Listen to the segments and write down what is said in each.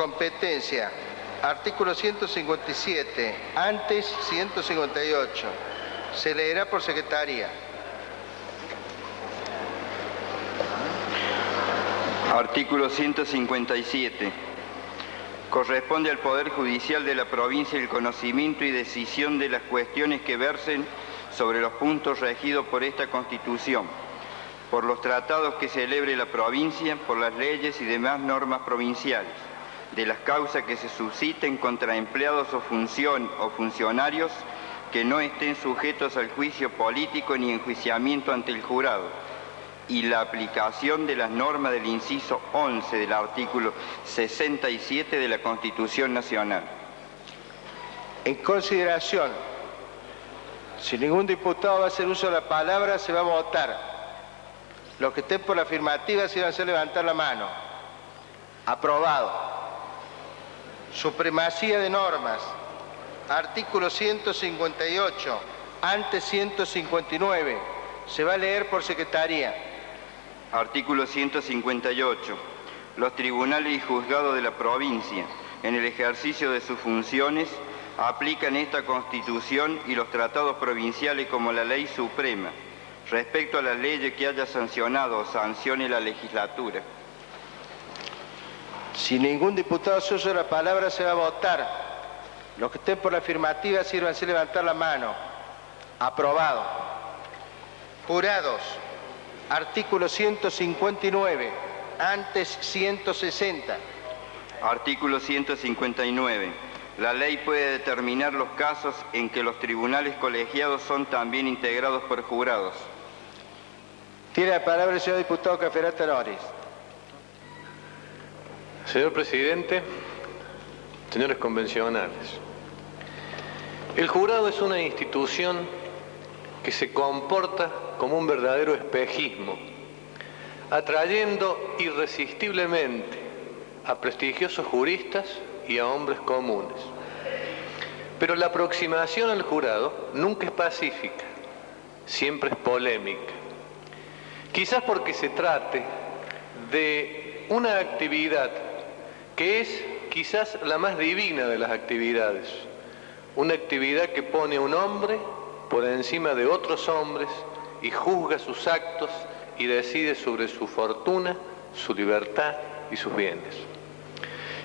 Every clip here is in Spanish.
Competencia. Artículo 157. Antes 158. Se leerá por secretaría. Artículo 157. Corresponde al Poder Judicial de la provincia el conocimiento y decisión de las cuestiones que versen sobre los puntos regidos por esta Constitución, por los tratados que celebre la provincia, por las leyes y demás normas provinciales, de las causas que se susciten contra empleados o funcionarios que no estén sujetos al juicio político ni enjuiciamiento ante el jurado, y la aplicación de las normas del inciso 11 del artículo 67 de la Constitución Nacional. En consideración, si ningún diputado va a hacer uso de la palabra, se va a votar. Los que estén por la afirmativa se van a hacer levantar la mano. Aprobado. Supremacía de normas. Artículo 158. Antes 159. Se va a leer por secretaría. Artículo 158. Los tribunales y juzgados de la provincia, en el ejercicio de sus funciones, aplican esta Constitución y los tratados provinciales como la ley suprema, respecto a las leyes que haya sancionado o sancione la legislatura. Si ningún diputado se usa la palabra, se va a votar. Los que estén por la afirmativa, sírvanse levantar la mano. Aprobado. Jurados. Artículo 159. Antes 160. Artículo 159. La ley puede determinar los casos en que los tribunales colegiados son también integrados por jurados. Tiene la palabra el señor diputado Cafferata Loris. Señor presidente, señores convencionales, el jurado es una institución que se comporta como un verdadero espejismo, atrayendo irresistiblemente a prestigiosos juristas y a hombres comunes. Pero la aproximación al jurado nunca es pacífica, siempre es polémica. Quizás porque se trate de una actividad que es quizás la más divina de las actividades, una actividad que pone a un hombre por encima de otros hombres y juzga sus actos y decide sobre su fortuna, su libertad y sus bienes.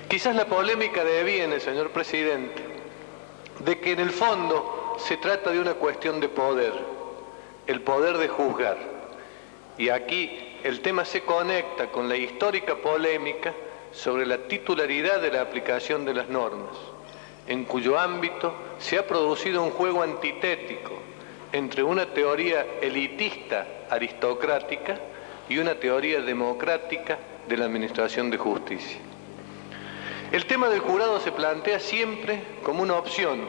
Quizás la polémica deviene, señor presidente, de que en el fondo se trata de una cuestión de poder, el poder de juzgar. Y aquí el tema se conecta con la histórica polémica sobre la titularidad de la aplicación de las normas, en cuyo ámbito se ha producido un juego antitético entre una teoría elitista aristocrática y una teoría democrática de la administración de justicia. El tema del jurado se plantea siempre como una opción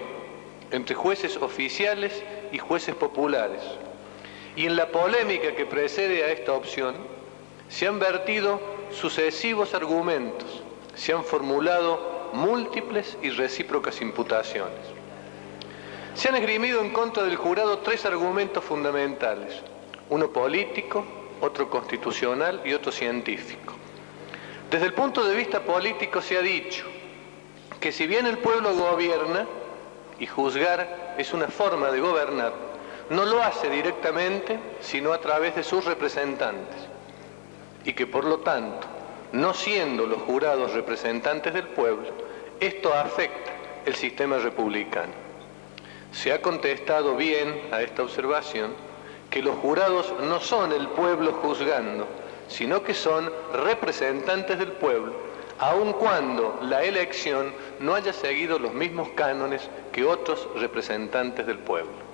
entre jueces oficiales y jueces populares. Y en la polémica que precede a esta opción se han vertido sucesivos argumentos, se han formulado múltiples y recíprocas imputaciones. Se han esgrimido en contra del jurado tres argumentos fundamentales, uno político, otro constitucional y otro científico. Desde el punto de vista político se ha dicho que si bien el pueblo gobierna, y juzgar es una forma de gobernar, no lo hace directamente, sino a través de sus representantes, y que por lo tanto, no siendo los jurados representantes del pueblo, esto afecta el sistema republicano. Se ha contestado bien a esta observación que los jurados no son el pueblo juzgando, sino que son representantes del pueblo, aun cuando la elección no haya seguido los mismos cánones que otros representantes del pueblo.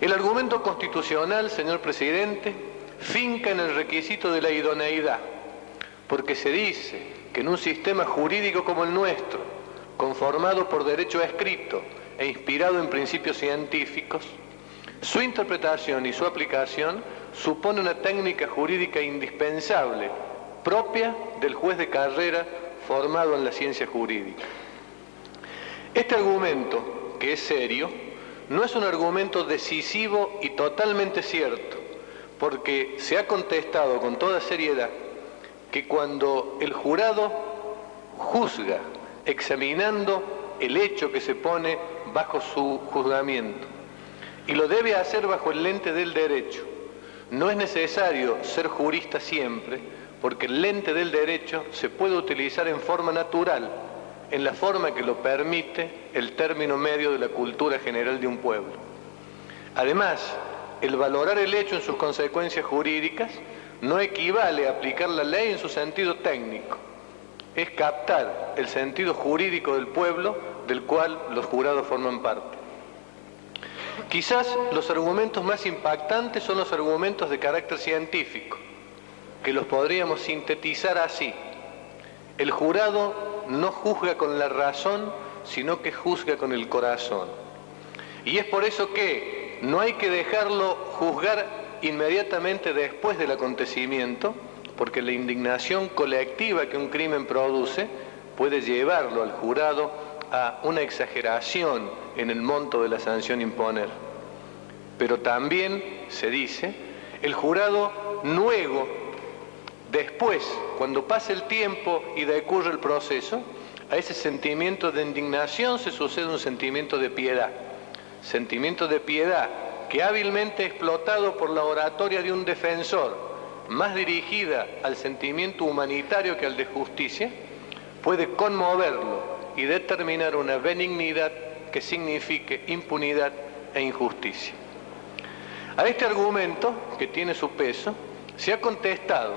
El argumento constitucional, señor presidente, finca en el requisito de la idoneidad, porque se dice que en un sistema jurídico como el nuestro, conformado por derecho escrito e inspirado en principios científicos, su interpretación y su aplicación supone una técnica jurídica indispensable, propia del juez de carrera formado en la ciencia jurídica. Este argumento, que es serio, no es un argumento decisivo y totalmente cierto, porque se ha contestado con toda seriedad que cuando el jurado juzga, examinando el hecho que se pone bajo su juzgamiento. Y lo debe hacer bajo el lente del derecho. No es necesario ser jurista siempre, porque el lente del derecho se puede utilizar en forma natural, en la forma que lo permite el término medio de la cultura general de un pueblo. Además, el valorar el hecho en sus consecuencias jurídicas no equivale a aplicar la ley en su sentido técnico. Es captar el sentido jurídico del pueblo del cual los jurados forman parte. Quizás los argumentos más impactantes son los argumentos de carácter científico, que los podríamos sintetizar así. El jurado no juzga con la razón, sino que juzga con el corazón. Y es por eso que no hay que dejarlo juzgar inmediatamente después del acontecimiento, porque la indignación colectiva que un crimen produce puede llevarlo al jurado a una exageración en el monto de la sanción a imponer. Pero también se dice, el jurado luego, después, cuando pase el tiempo y decurre el proceso, a ese sentimiento de indignación se sucede un sentimiento de piedad que hábilmente explotado por la oratoria de un defensor, más dirigida al sentimiento humanitario que al de justicia, puede conmoverlo y determinar una benignidad que signifique impunidad e injusticia. A este argumento, que tiene su peso, se ha contestado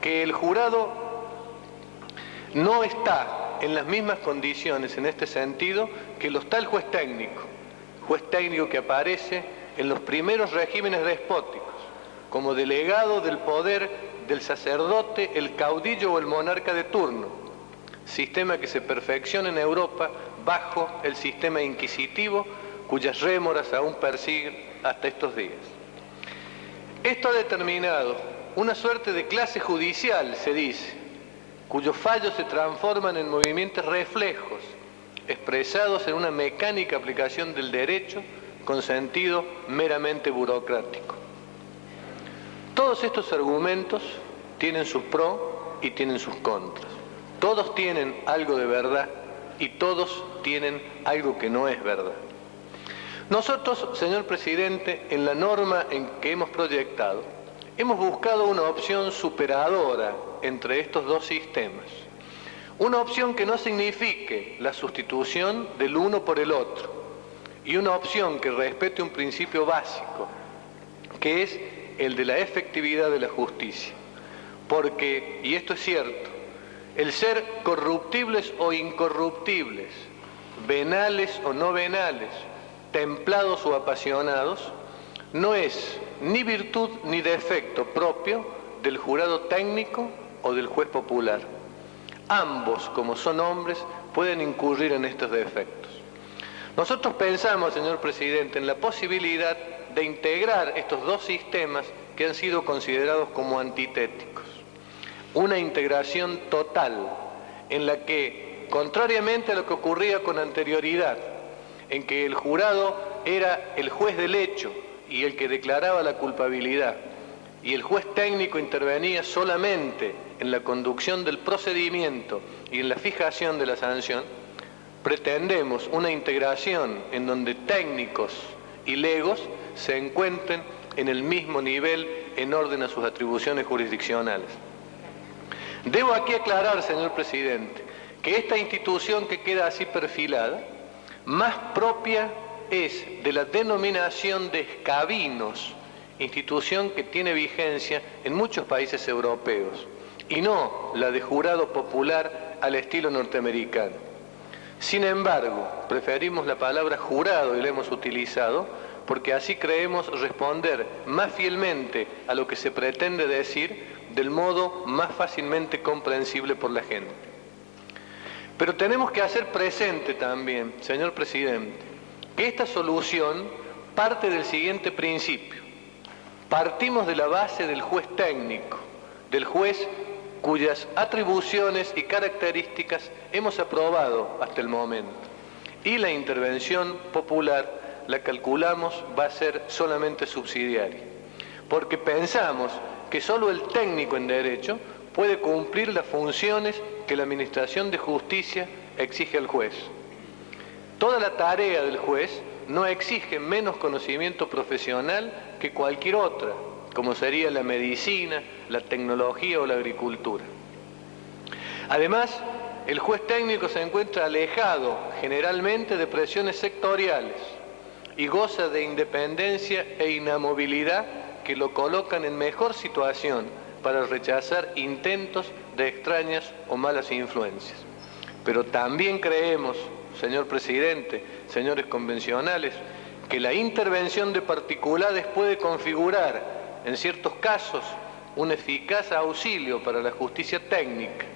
que el jurado no está en las mismas condiciones en este sentido que lo está el juez técnico que aparece en los primeros regímenes despóticos, como delegado del poder del sacerdote, el caudillo o el monarca de turno, sistema que se perfecciona en Europa bajo el sistema inquisitivo, cuyas rémoras aún persiguen hasta estos días. Esto ha determinado una suerte de clase judicial, se dice, cuyos fallos se transforman en movimientos reflejos, expresados en una mecánica aplicación del derecho con sentido meramente burocrático. Todos estos argumentos tienen sus pros y tienen sus contras. Todos tienen algo de verdad y todos tienen algo que no es verdad. Nosotros, señor presidente, en la norma en que hemos proyectado, hemos buscado una opción superadora entre estos dos sistemas. Una opción que no signifique la sustitución del uno por el otro. Y una opción que respete un principio básico, que es el de la efectividad de la justicia. Porque, y esto es cierto, el ser corruptibles o incorruptibles, venales o no venales, templados o apasionados, no es ni virtud ni defecto propio del jurado técnico o del juez popular. Ambos, como son hombres, pueden incurrir en estos defectos. Nosotros pensamos, señor presidente, en la posibilidad de integrar estos dos sistemas que han sido considerados como antitéticos. Una integración total en la que, contrariamente a lo que ocurría con anterioridad, en que el jurado era el juez del hecho y el que declaraba la culpabilidad, y el juez técnico intervenía solamente en la conducción del procedimiento y en la fijación de la sanción, pretendemos una integración en donde técnicos y legos se encuentren en el mismo nivel en orden a sus atribuciones jurisdiccionales. Debo aquí aclarar, señor presidente, que esta institución que queda así perfilada, más propia es de la denominación de escabinos, institución que tiene vigencia en muchos países europeos, y no la de jurado popular al estilo norteamericano. Sin embargo, preferimos la palabra jurado y la hemos utilizado porque así creemos responder más fielmente a lo que se pretende decir del modo más fácilmente comprensible por la gente. Pero tenemos que hacer presente también, señor presidente, que esta solución parte del siguiente principio. Partimos de la base del juez técnico, del juez cuyas atribuciones y características hemos aprobado hasta el momento. Y la intervención popular, la calculamos, va a ser solamente subsidiaria. Porque pensamos que solo el técnico en derecho puede cumplir las funciones que la administración de justicia exige al juez. Toda la tarea del juez no exige menos conocimiento profesional que cualquier otra, como sería la medicina, la tecnología o la agricultura. Además, el juez técnico se encuentra alejado generalmente de presiones sectoriales y goza de independencia e inamovilidad que lo colocan en mejor situación para rechazar intentos de extrañas o malas influencias. Pero también creemos, señor presidente, señores convencionales, que la intervención de particulares puede configurar, en ciertos casos, un eficaz auxilio para la justicia técnica,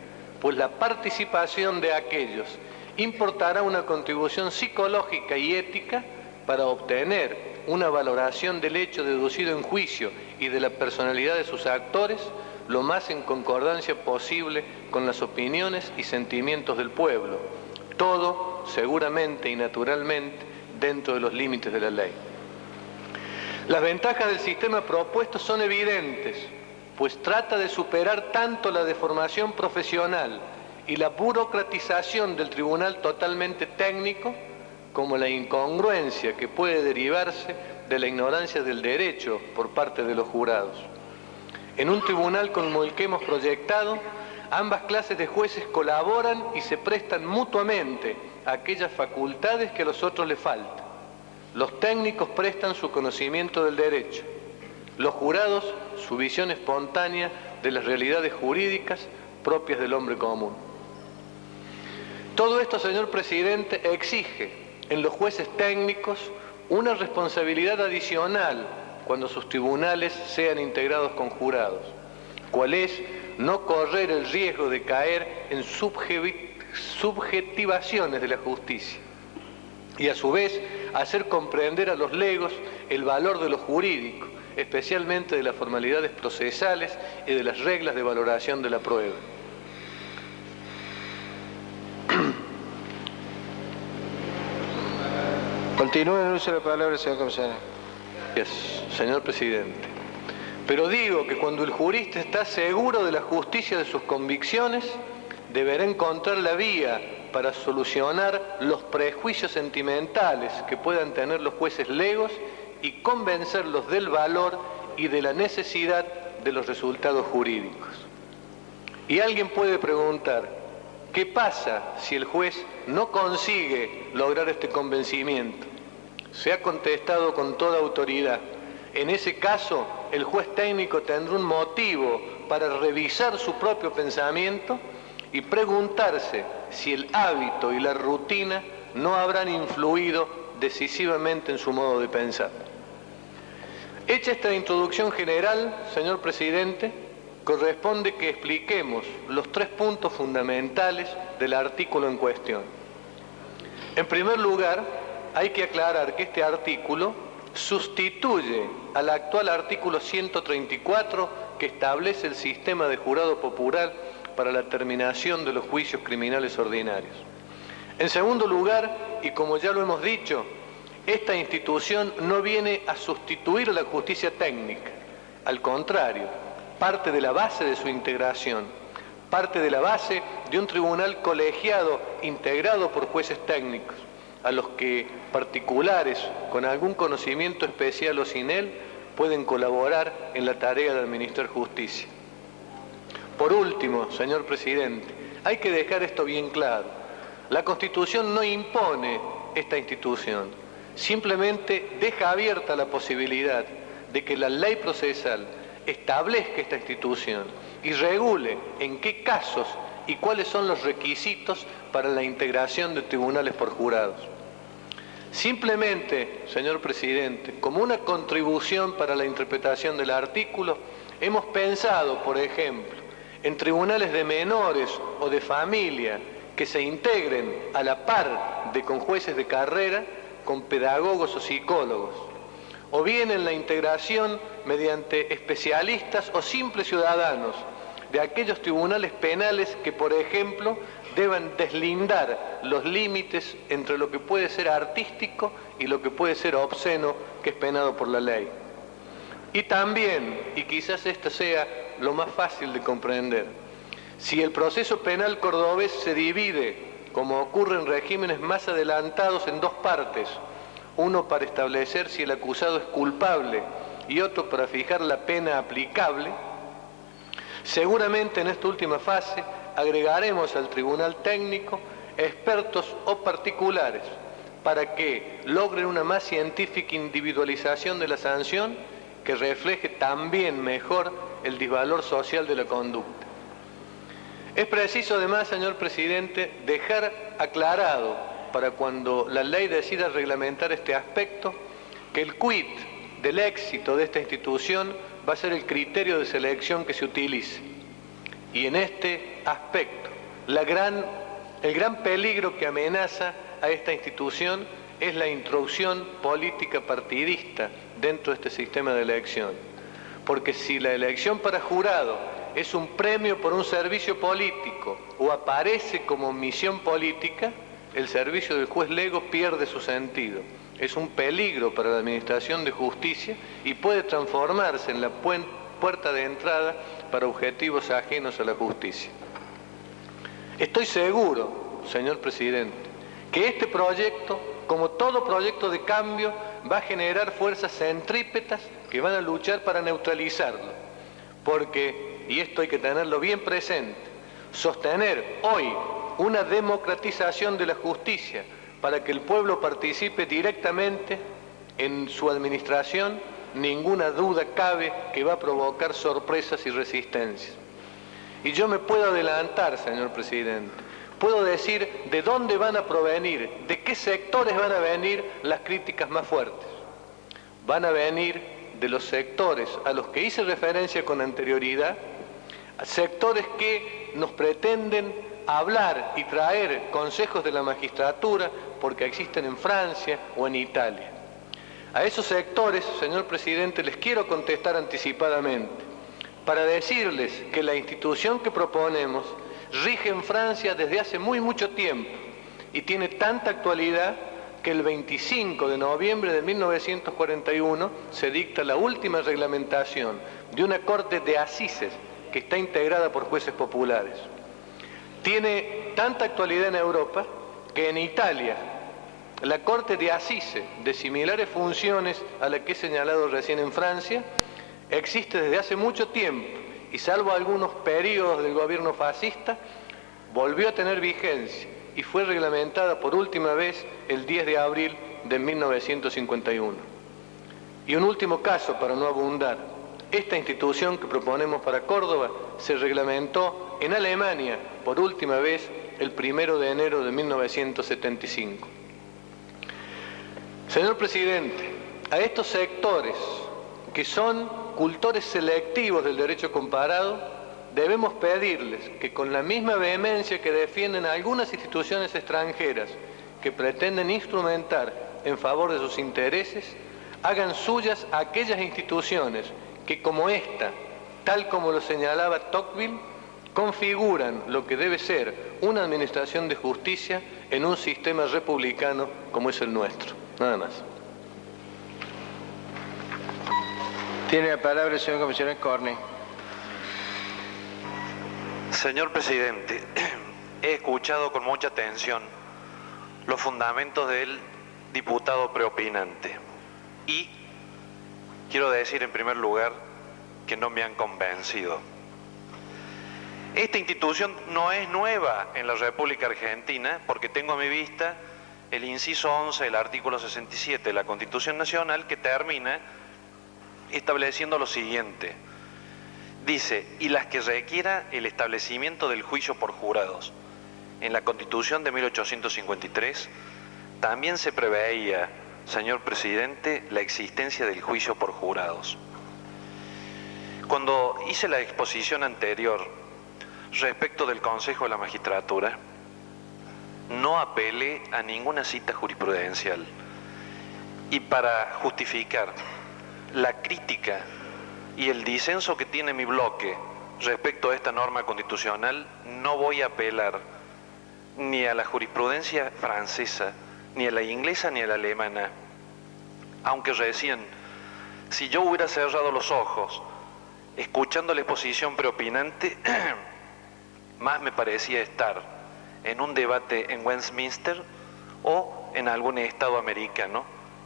pues la participación de aquellos importará una contribución psicológica y ética para obtener una valoración del hecho deducido en juicio y de la personalidad de sus actores lo más en concordancia posible con las opiniones y sentimientos del pueblo, todo seguramente y naturalmente dentro de los límites de la ley. Las ventajas del sistema propuesto son evidentes, pues trata de superar tanto la deformación profesional y la burocratización del tribunal totalmente técnico, como la incongruencia que puede derivarse de la ignorancia del derecho por parte de los jurados. En un tribunal como el que hemos proyectado, ambas clases de jueces colaboran y se prestan mutuamente a aquellas facultades que a los otros les faltan. Los técnicos prestan su conocimiento del derecho, los jurados su visión espontánea de las realidades jurídicas propias del hombre común. Todo esto, señor presidente, exige en los jueces técnicos una responsabilidad adicional cuando sus tribunales sean integrados con jurados, cual es no correr el riesgo de caer en subjetivaciones de la justicia y a su vez hacer comprender a los legos el valor de lo jurídico, especialmente de las formalidades procesales y de las reglas de valoración de la prueba. Continúe en el uso de la palabra, señor comisario. Gracias, señor presidente. Pero digo que cuando el jurista está seguro de la justicia de sus convicciones, deberá encontrar la vía para solucionar los prejuicios sentimentales que puedan tener los jueces legos y convencerlos del valor y de la necesidad de los resultados jurídicos. Y alguien puede preguntar, ¿qué pasa si el juez no consigue lograr este convencimiento? Se ha contestado con toda autoridad. En ese caso, el juez técnico tendrá un motivo para revisar su propio pensamiento y preguntarse si el hábito y la rutina no habrán influido decisivamente en su modo de pensar. Hecha esta introducción general, señor presidente, corresponde que expliquemos los 3 puntos fundamentales del artículo en cuestión. En primer lugar, hay que aclarar que este artículo sustituye al actual artículo 134 que establece el sistema de jurado popular para la terminación de los juicios criminales ordinarios. En segundo lugar, y como ya lo hemos dicho, esta institución no viene a sustituir a la justicia técnica. Al contrario, parte de la base de su integración, parte de la base de un tribunal colegiado integrado por jueces técnicos, a los que particulares con algún conocimiento especial o sin él pueden colaborar en la tarea de administrar justicia. Por último, señor presidente, hay que dejar esto bien claro. La Constitución no impone esta institución, simplemente deja abierta la posibilidad de que la ley procesal establezca esta institución y regule en qué casos y cuáles son los requisitos para la integración de tribunales por jurados. Simplemente, señor presidente, como una contribución para la interpretación del artículo, hemos pensado, por ejemplo, en tribunales de menores o de familia que se integren a la par de con jueces de carrera, con pedagogos o psicólogos, o bien en la integración mediante especialistas o simples ciudadanos de aquellos tribunales penales que, por ejemplo, deban deslindar los límites entre lo que puede ser artístico y lo que puede ser obsceno, que es penado por la ley. Y también, y quizás esto sea lo más fácil de comprender, Si el proceso penal cordobés se divide, como ocurre en regímenes más adelantados, en dos partes, uno para establecer si el acusado es culpable y otro para fijar la pena aplicable, seguramente en esta última fase agregaremos al tribunal técnico expertos o particulares para que logren una más científica individualización de la sanción que refleje también mejor el disvalor social de la conducta. Es preciso además, señor presidente, dejar aclarado para cuando la ley decida reglamentar este aspecto que el quid del éxito de esta institución va a ser el criterio de selección que se utilice. Y en este aspecto, el gran peligro que amenaza a esta institución es la introducción política partidista dentro de este sistema de elección. Porque si la elección para jurado es un premio por un servicio político o aparece como misión política, el servicio del juez lego pierde su sentido. Es un peligro para la administración de justicia y puede transformarse en la puerta de entrada para objetivos ajenos a la justicia. Estoy seguro, señor presidente, que este proyecto, como todo proyecto de cambio, va a generar fuerzas centrípetas que van a luchar para neutralizarlo. Porque, y esto hay que tenerlo bien presente, sostener hoy una democratización de la justicia para que el pueblo participe directamente en su administración, ninguna duda cabe que va a provocar sorpresas y resistencias. Y yo me puedo adelantar, señor presidente, puedo decir de dónde van a provenir, de qué sectores van a venir las críticas más fuertes. Van a venir de los sectores a los que hice referencia con anterioridad, sectores que nos pretenden hablar y traer consejos de la magistratura porque existen en Francia o en Italia. A esos sectores, señor presidente, les quiero contestar anticipadamente para decirles que la institución que proponemos rige en Francia desde hace mucho tiempo y tiene tanta actualidad que el 25 de noviembre de 1941 se dicta la última reglamentación de una corte de asises que está integrada por jueces populares. Tiene tanta actualidad en Europa que en Italia la corte de asises de similares funciones a la que he señalado recién en Francia existe desde hace mucho tiempo y salvo algunos periodos del gobierno fascista volvió a tener vigencia y fue reglamentada por última vez el 10 de abril de 1951. Y un último caso para no abundar. Esta institución que proponemos para Córdoba se reglamentó en Alemania por última vez el 1 de enero de 1975. Señor presidente, a estos sectores que son cultores selectivos del derecho comparado, debemos pedirles que con la misma vehemencia que defienden a algunas instituciones extranjeras que pretenden instrumentar en favor de sus intereses, hagan suyas aquellas instituciones que como esta, tal como lo señalaba Tocqueville, configuran lo que debe ser una administración de justicia en un sistema republicano como es el nuestro. Nada más. Tiene la palabra el señor comisionado Corney. Señor presidente, he escuchado con mucha atención los fundamentos del diputado preopinante y quiero decir en primer lugar que no me han convencido. Esta institución no es nueva en la República Argentina porque tengo a mi vista el inciso 11 del artículo 67 de la Constitución Nacional que termina estableciendo lo siguiente. Dice, y las que requiera el establecimiento del juicio por jurados. En la Constitución de 1853 también se preveía, señor presidente, la existencia del juicio por jurados. Cuando hice la exposición anterior respecto del Consejo de la Magistratura, no apelé a ninguna cita jurisprudencial. Y para justificar la crítica y el disenso que tiene mi bloque respecto a esta norma constitucional, no voy a apelar ni a la jurisprudencia francesa, ni a la inglesa, ni a la alemana. Aunque recién, si yo hubiera cerrado los ojos, escuchando la exposición preopinante, más me parecía estar en un debate en Westminster o en algún estado americano,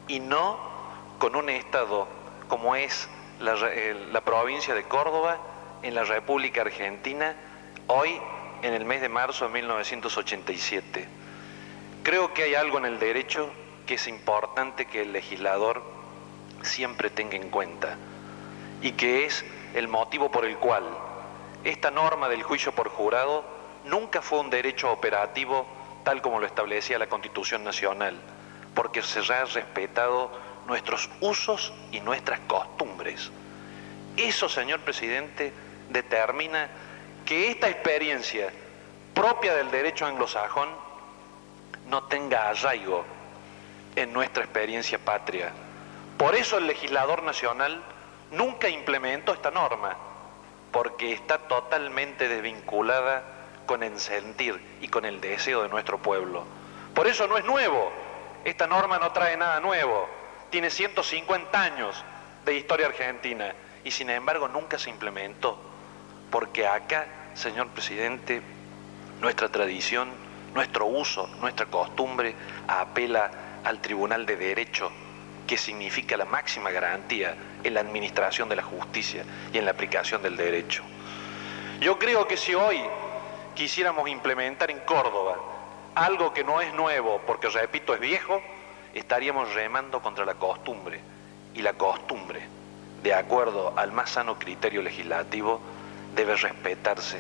y no con un estado como es la provincia de Córdoba en la República Argentina, hoy en el mes de marzo de 1987. Creo que hay algo en el derecho que es importante que el legislador siempre tenga en cuenta, y que es el motivo por el cual esta norma del juicio por jurado nunca fue un derecho operativo tal como lo establecía la Constitución Nacional, porque se ha respetado nuestros usos y nuestras costumbres. Eso, señor presidente, determina que esta experiencia propia del derecho anglosajón no tenga arraigo en nuestra experiencia patria. Por eso el legislador nacional nunca implementó esta norma, porque está totalmente desvinculada con el sentir y con el deseo de nuestro pueblo. Por eso no es nuevo, esta norma no trae nada nuevo, tiene 150 años de historia argentina y sin embargo nunca se implementó, porque acá, señor presidente, nuestra tradición, nuestro uso, nuestra costumbre apela al Tribunal de Derecho, que significa la máxima garantía en la administración de la justicia y en la aplicación del derecho. Yo creo que si hoy quisiéramos implementar en Córdoba algo que no es nuevo, porque repito, es viejo, estaríamos remando contra la costumbre, y la costumbre, de acuerdo al más sano criterio legislativo, debe respetarse,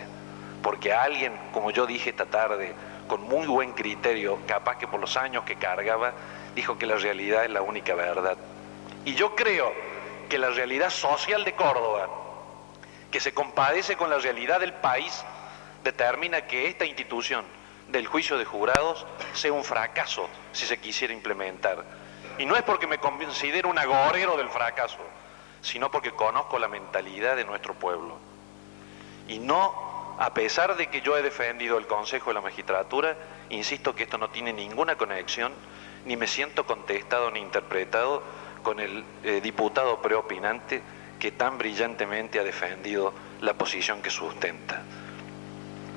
porque alguien, como yo dije esta tarde, con muy buen criterio, capaz que por los años que cargaba, dijo que la realidad es la única verdad. Y yo creo que la realidad social de Córdoba, que se compadece con la realidad del país, determina que esta institución del juicio de jurados sea un fracaso si se quisiera implementar. Y no es porque me considero un agorero del fracaso, sino porque conozco la mentalidad de nuestro pueblo. Y no, a pesar de que yo he defendido el Consejo de la Magistratura, insisto que esto no tiene ninguna conexión, ni me siento contestado ni interpretado con el diputado preopinante que tan brillantemente ha defendido la posición que sustenta.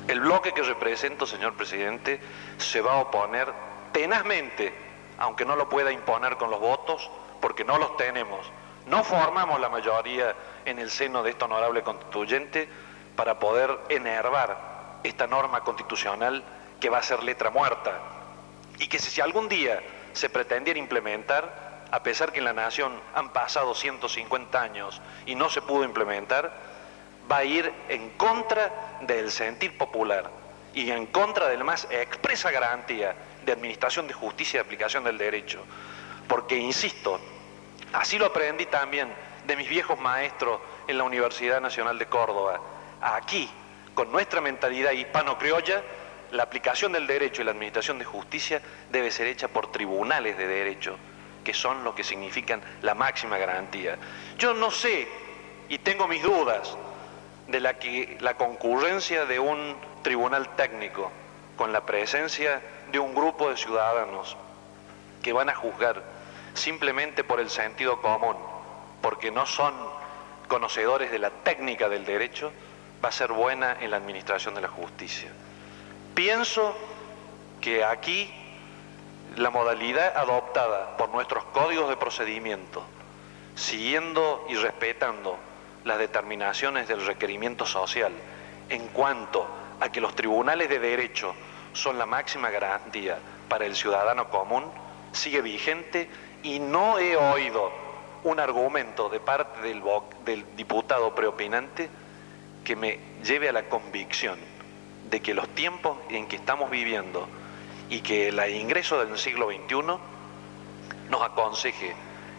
El bloque que represento, señor presidente, se va a oponer tenazmente, aunque no lo pueda imponer con los votos, porque no los tenemos. No formamos la mayoría en el seno de esta honorable constituyente para poder enervar esta norma constitucional que va a ser letra muerta, y que si algún día se pretendiera implementar, a pesar que en la nación han pasado 150 años y no se pudo implementar, va a ir en contra del sentir popular y en contra de la más expresa garantía de administración de justicia y aplicación del derecho. Porque, insisto, así lo aprendí también de mis viejos maestros en la Universidad Nacional de Córdoba. Aquí, con nuestra mentalidad hispano-criolla, la aplicación del derecho y la administración de justicia debe ser hecha por tribunales de derecho, que son lo que significan la máxima garantía. Yo no sé, y tengo mis dudas, de la concurrencia de un tribunal técnico con la presencia de un grupo de ciudadanos que van a juzgar simplemente por el sentido común, porque no son conocedores de la técnica del derecho, va a ser buena en la administración de la justicia. Pienso que aquí la modalidad adoptada por nuestros códigos de procedimiento, siguiendo y respetando las determinaciones del requerimiento social en cuanto a que los tribunales de derecho son la máxima garantía para el ciudadano común, sigue vigente, y no he oído un argumento de parte del diputado preopinante que me lleve a la convicción de que los tiempos en que estamos viviendo y que el ingreso del siglo XXI nos aconseje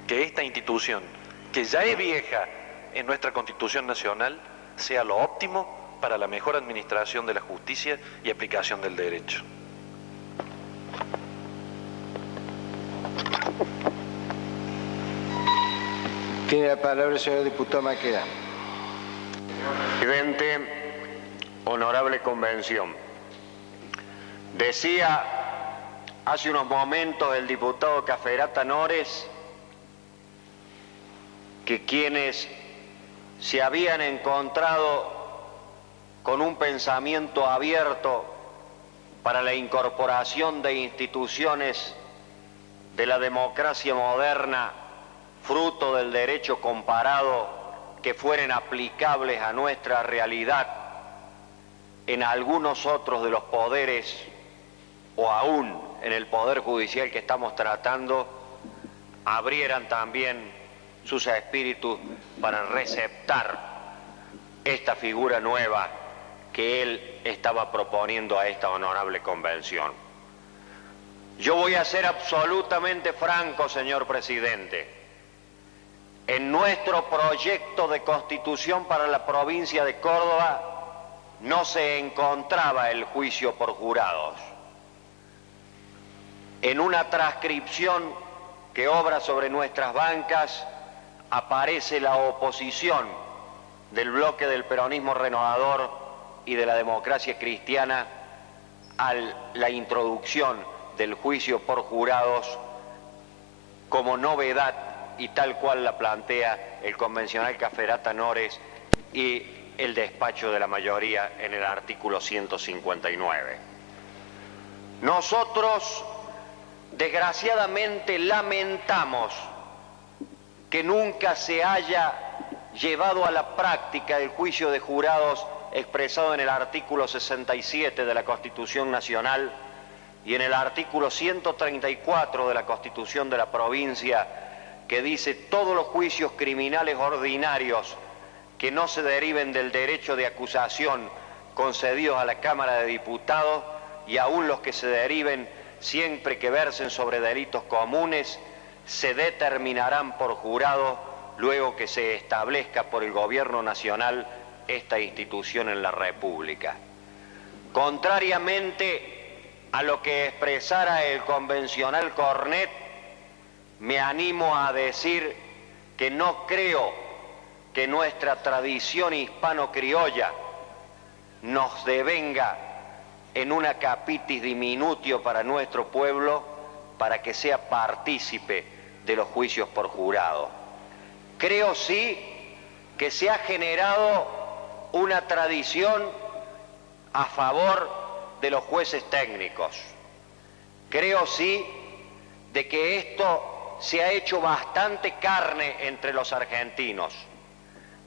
que esta institución, que ya es vieja en nuestra Constitución Nacional, sea lo óptimo para la mejor administración de la justicia y aplicación del derecho. Tiene la palabra el señor diputado Maqueda. Presidente, honorable convención. Decía hace unos momentos el diputado Caferata Nores que quienes se habían encontrado con un pensamiento abierto para la incorporación de instituciones de la democracia moderna, fruto del derecho comparado, que fueren aplicables a nuestra realidad en algunos otros de los poderes o aún en el Poder Judicial que estamos tratando, abrieran también sus espíritus para receptar esta figura nueva que él estaba proponiendo a esta honorable convención. Yo voy a ser absolutamente franco, señor presidente. En nuestro proyecto de constitución para la provincia de Córdoba no se encontraba el juicio por jurados. En una transcripción que obra sobre nuestras bancas aparece la oposición del bloque del peronismo renovador y de la democracia cristiana a la introducción del juicio por jurados como novedad y tal cual la plantea el convencional Cafferata Nores y el despacho de la mayoría en el artículo 159. Nosotros, desgraciadamente, lamentamos que nunca se haya llevado a la práctica el juicio de jurados expresado en el artículo 67 de la Constitución Nacional y en el artículo 134 de la Constitución de la provincia, que dice: todos los juicios criminales ordinarios que no se deriven del derecho de acusación concedidos a la Cámara de Diputados, y aún los que se deriven siempre que versen sobre delitos comunes, se determinarán por jurado luego que se establezca por el Gobierno Nacional esta institución en la República. Contrariamente a lo que expresara el convencional Cornet, me animo a decir que no creo que nuestra tradición hispano-criolla nos devenga en una capitis diminutio para nuestro pueblo para que sea partícipe de los juicios por jurado. Creo sí que se ha generado una tradición a favor de los jueces técnicos. Creo sí de que esto se ha hecho bastante carne entre los argentinos,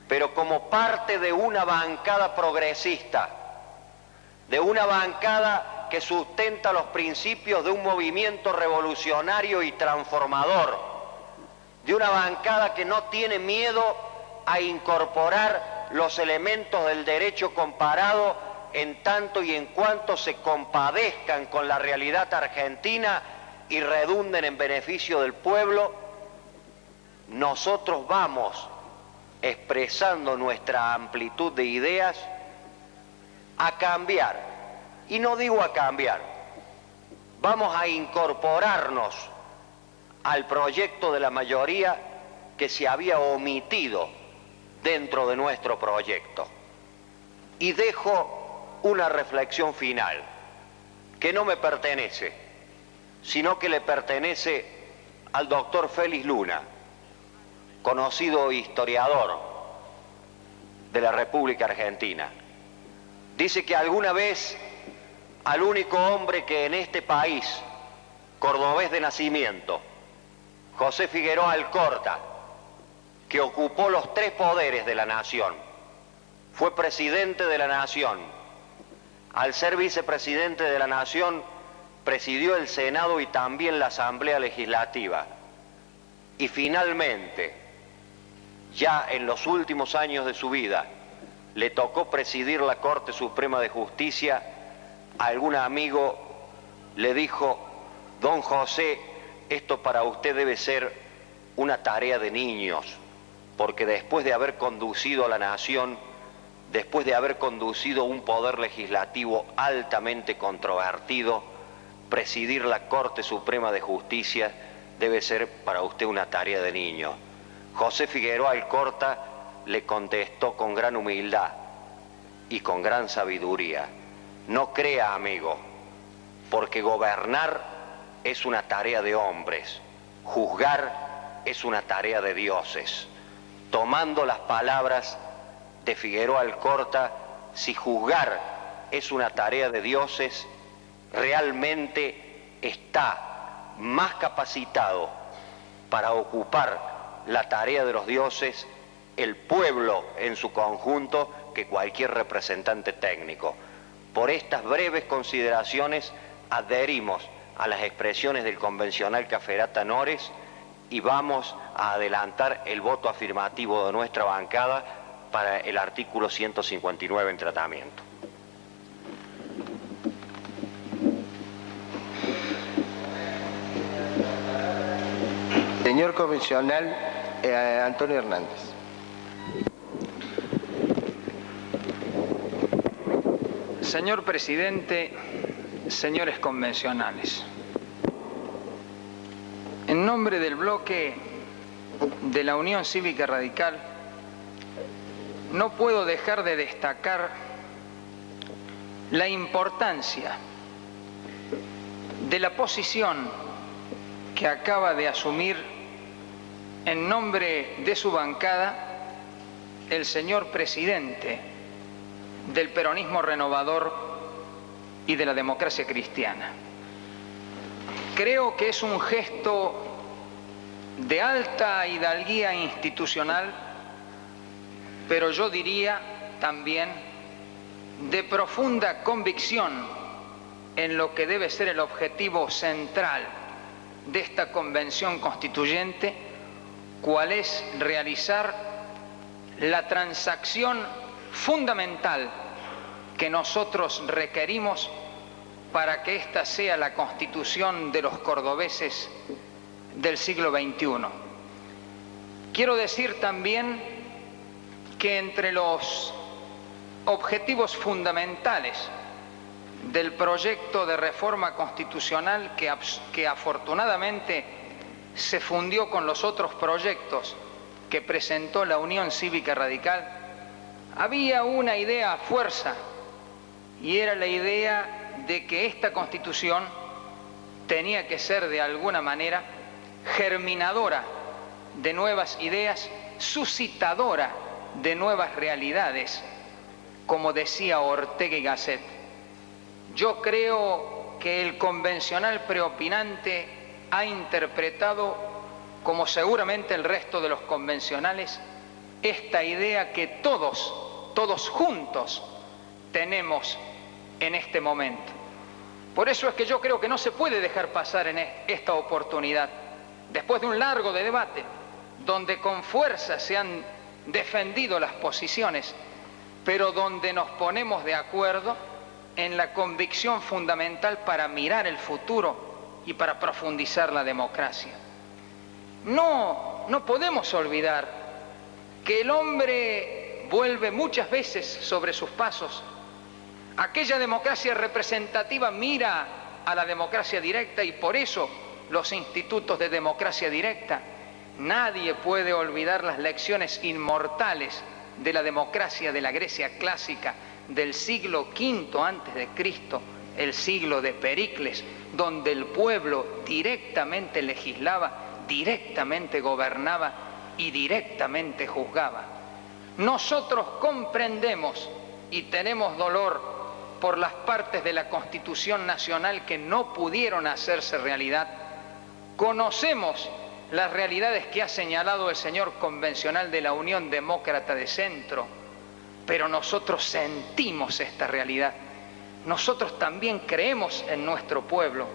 pero como parte de una bancada progresista, de una bancada que sustenta los principios de un movimiento revolucionario y transformador, de una bancada que no tiene miedo a incorporar los elementos del derecho comparado en tanto y en cuanto se compadezcan con la realidad argentina y redunden en beneficio del pueblo. Nosotros vamos expresando nuestra amplitud de ideas a cambiar, y no digo a cambiar, vamos a incorporarnos al proyecto de la mayoría que se había omitido dentro de nuestro proyecto. Y dejo una reflexión final, que no me pertenece, sino que le pertenece al doctor Félix Luna, conocido historiador de la República Argentina. Dice que alguna vez al único hombre que en este país, cordobés de nacimiento, José Figueroa Alcorta, que ocupó los tres poderes de la nación, fue presidente de la nación, al ser vicepresidente de la nación, presidió el Senado y también la Asamblea Legislativa, y finalmente, ya en los últimos años de su vida, le tocó presidir la Corte Suprema de Justicia. Algún amigo le dijo: don José, esto para usted debe ser una tarea de niños, porque después de haber conducido a la nación, después de haber conducido un poder legislativo altamente controvertido, presidir la Corte Suprema de Justicia debe ser para usted una tarea de niño. José Figueroa Alcorta le contestó con gran humildad y con gran sabiduría: no crea, amigo, porque gobernar es una tarea de hombres, juzgar es una tarea de dioses. Tomando las palabras de Figueroa Alcorta, si juzgar es una tarea de dioses, realmente está más capacitado para ocupar la tarea de los dioses el pueblo en su conjunto que cualquier representante técnico. Por estas breves consideraciones adherimos a las expresiones del convencional Caferata Nores y vamos a adelantar el voto afirmativo de nuestra bancada para el artículo 159 en tratamiento. Señor convencional Antonio Hernández. Señor presidente, señores convencionales, en nombre del bloque de la Unión Cívica Radical, no puedo dejar de destacar la importancia de la posición que acaba de asumir en nombre de su bancada el señor presidente del peronismo renovador y de la democracia cristiana. Creo que es un gesto de alta hidalguía institucional, pero yo diría también de profunda convicción en lo que debe ser el objetivo central de esta convención constituyente, cual es realizar la transacción fundamental que nosotros requerimos para que esta sea la constitución de los cordobeses del siglo XXI. Quiero decir también que entre los objetivos fundamentales del proyecto de reforma constitucional que afortunadamente se fundió con los otros proyectos que presentó la Unión Cívica Radical, había una idea a fuerza, y era la idea de que esta Constitución tenía que ser de alguna manera germinadora de nuevas ideas, suscitadora de nuevas realidades, como decía Ortega y Gasset. Yo creo que el convencional preopinante ha interpretado, como seguramente el resto de los convencionales, esta idea que todos juntos tenemos en este momento. Por eso es que yo creo que no se puede dejar pasar en esta oportunidad, después de un largo debate, donde con fuerza se han defendido las posiciones, pero donde nos ponemos de acuerdo en la convicción fundamental para mirar el futuro y para profundizar la democracia. No podemos olvidar que el hombre vuelve muchas veces sobre sus pasos. Aquella democracia representativa mira a la democracia directa, y por eso los institutos de democracia directa. Nadie puede olvidar las lecciones inmortales de la democracia de la Grecia clásica del siglo V antes de Cristo, el siglo de Pericles, donde el pueblo directamente legislaba, directamente gobernaba y directamente juzgaba. Nosotros comprendemos y tenemos dolor por las partes de la Constitución Nacional que no pudieron hacerse realidad. Conocemos las realidades que ha señalado el señor convencional de la Unión Demócrata de Centro, pero nosotros sentimos esta realidad. Nosotros también creemos en nuestro pueblo.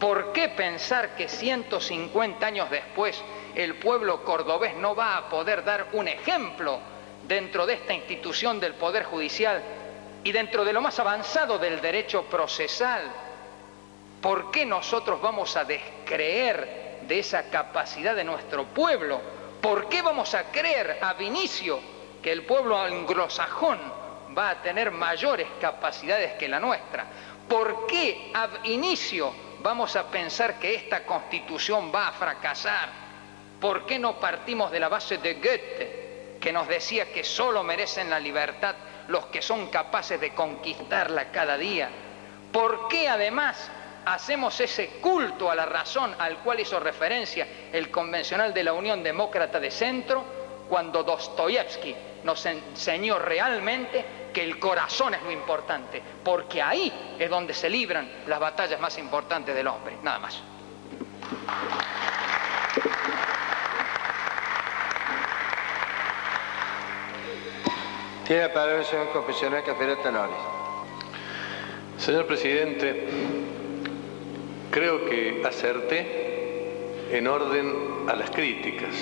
¿Por qué pensar que 150 años después el pueblo cordobés no va a poder dar un ejemplo dentro de esta institución del Poder Judicial y dentro de lo más avanzado del derecho procesal? ¿Por qué nosotros vamos a descreer de esa capacidad de nuestro pueblo? ¿Por qué vamos a creer ab inicio que el pueblo anglosajón va a tener mayores capacidades que la nuestra? ¿Por qué ab inicio vamos a pensar que esta Constitución va a fracasar? ¿Por qué no partimos de la base de Goethe, que nos decía que solo merecen la libertad los que son capaces de conquistarla cada día? ¿Por qué además hacemos ese culto a la razón al cual hizo referencia el convencional de la Unión Demócrata de Centro cuando Dostoyevsky nos enseñó realmente que el corazón es lo importante, porque ahí es donde se libran las batallas más importantes del hombre. Nada más. Tiene la palabra el señor confesional Caferata Noris. Señor presidente, creo que acerté en orden a las críticas,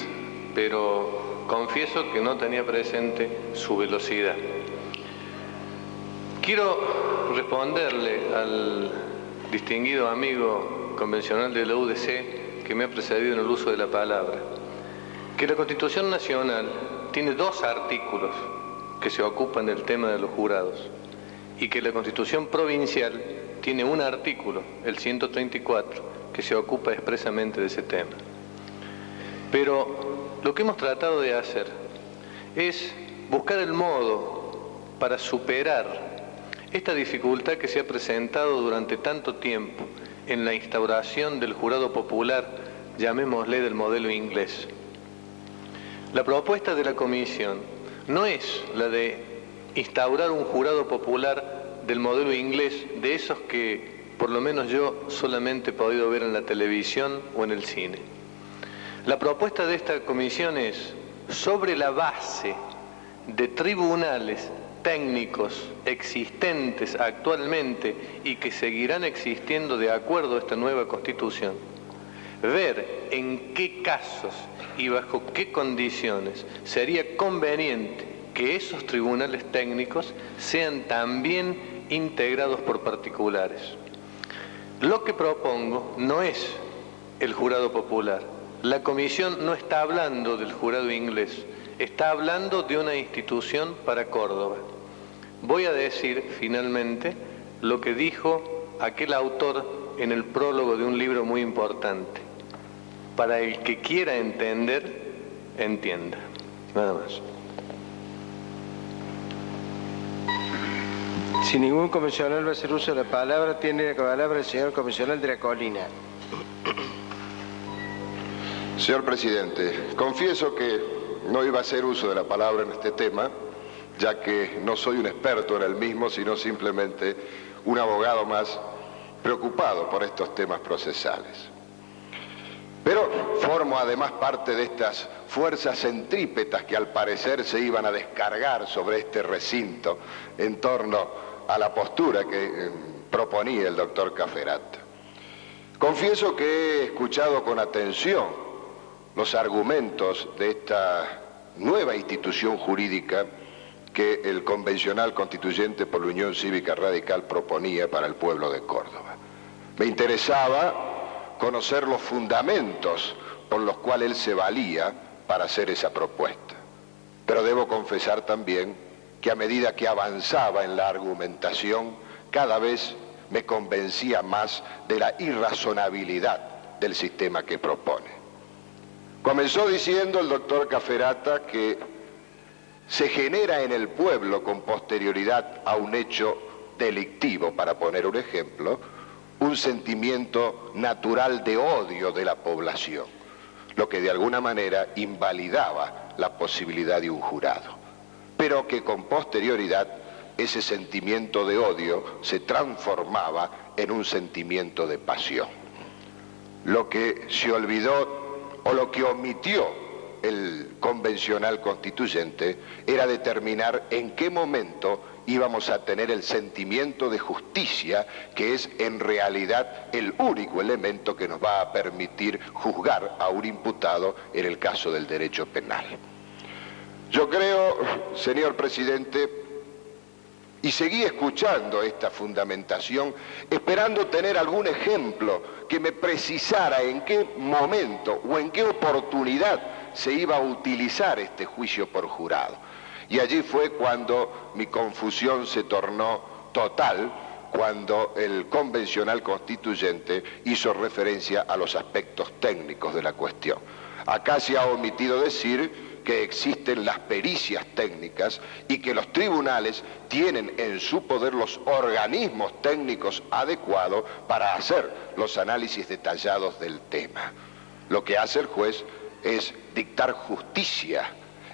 pero confieso que no tenía presente su velocidad. Quiero responderle al distinguido amigo convencional de la UDC que me ha precedido en el uso de la palabra, que la Constitución Nacional tiene 2 artículos que se ocupan del tema de los jurados y que la Constitución Provincial tiene un artículo, el 134, que se ocupa expresamente de ese tema. Pero lo que hemos tratado de hacer es buscar el modo para superar esta dificultad que se ha presentado durante tanto tiempo en la instauración del jurado popular, llamémosle del modelo inglés. La propuesta de la Comisión no es la de instaurar un jurado popular del modelo inglés, de esos que por lo menos yo solamente he podido ver en la televisión o en el cine. La propuesta de esta comisión es, sobre la base de tribunales técnicos existentes actualmente y que seguirán existiendo de acuerdo a esta nueva Constitución, ver en qué casos y bajo qué condiciones sería conveniente que esos tribunales técnicos sean también integrados por particulares. Lo que propongo no es el jurado popular. La comisión no está hablando del jurado inglés, está hablando de una institución para Córdoba. Voy a decir finalmente lo que dijo aquel autor en el prólogo de un libro muy importante. Para el que quiera entender, entienda. Nada más. Si ningún convencional va a hacer uso de la palabra, tiene la palabra el señor convencional de la Colina. Señor presidente, confieso que no iba a hacer uso de la palabra en este tema, ya que no soy un experto en el mismo, sino simplemente un abogado más preocupado por estos temas procesales. Pero formo además parte de estas fuerzas centrípetas que al parecer se iban a descargar sobre este recinto en torno a la postura que proponía el doctor Caferata. Confieso que he escuchado con atención los argumentos de esta nueva institución jurídica que el convencional constituyente por la Unión Cívica Radical proponía para el pueblo de Córdoba. Me interesaba conocer los fundamentos por los cuales él se valía para hacer esa propuesta. Pero debo confesar también que a medida que avanzaba en la argumentación, cada vez me convencía más de la irrazonabilidad del sistema que propone. Comenzó diciendo el doctor Caferata que se genera en el pueblo con posterioridad a un hecho delictivo, para poner un ejemplo, un sentimiento natural de odio de la población, lo que de alguna manera invalidaba la posibilidad de un jurado, pero que con posterioridad ese sentimiento de odio se transformaba en un sentimiento de pasión. Lo que se olvidó o lo que omitió el convencional constituyente era determinar en qué momento íbamos a tener el sentimiento de justicia, que es en realidad el único elemento que nos va a permitir juzgar a un imputado en el caso del derecho penal. Yo creo, señor presidente, y seguí escuchando esta fundamentación, esperando tener algún ejemplo que me precisara en qué momento o en qué oportunidad se iba a utilizar este juicio por jurado. Y allí fue cuando mi confusión se tornó total, cuando el convencional constituyente hizo referencia a los aspectos técnicos de la cuestión. Acá se ha omitido decir que existen las pericias técnicas y que los tribunales tienen en su poder los organismos técnicos adecuados para hacer los análisis detallados del tema. Lo que hace el juez es dictar justicia,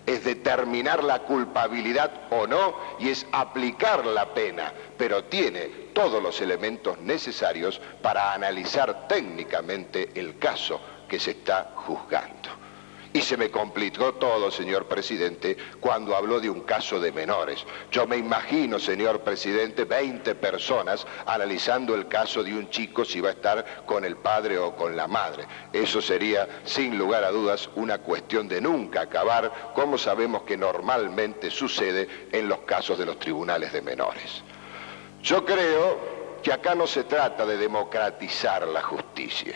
es determinar la culpabilidad o no y es aplicar la pena, pero tiene todos los elementos necesarios para analizar técnicamente el caso que se está juzgando. Y se me complicó todo, señor presidente, cuando habló de un caso de menores. Yo me imagino, señor presidente, 20 personas analizando el caso de un chico si va a estar con el padre o con la madre. Eso sería, sin lugar a dudas, una cuestión de nunca acabar, como sabemos que normalmente sucede en los casos de los tribunales de menores. Yo creo que acá no se trata de democratizar la justicia.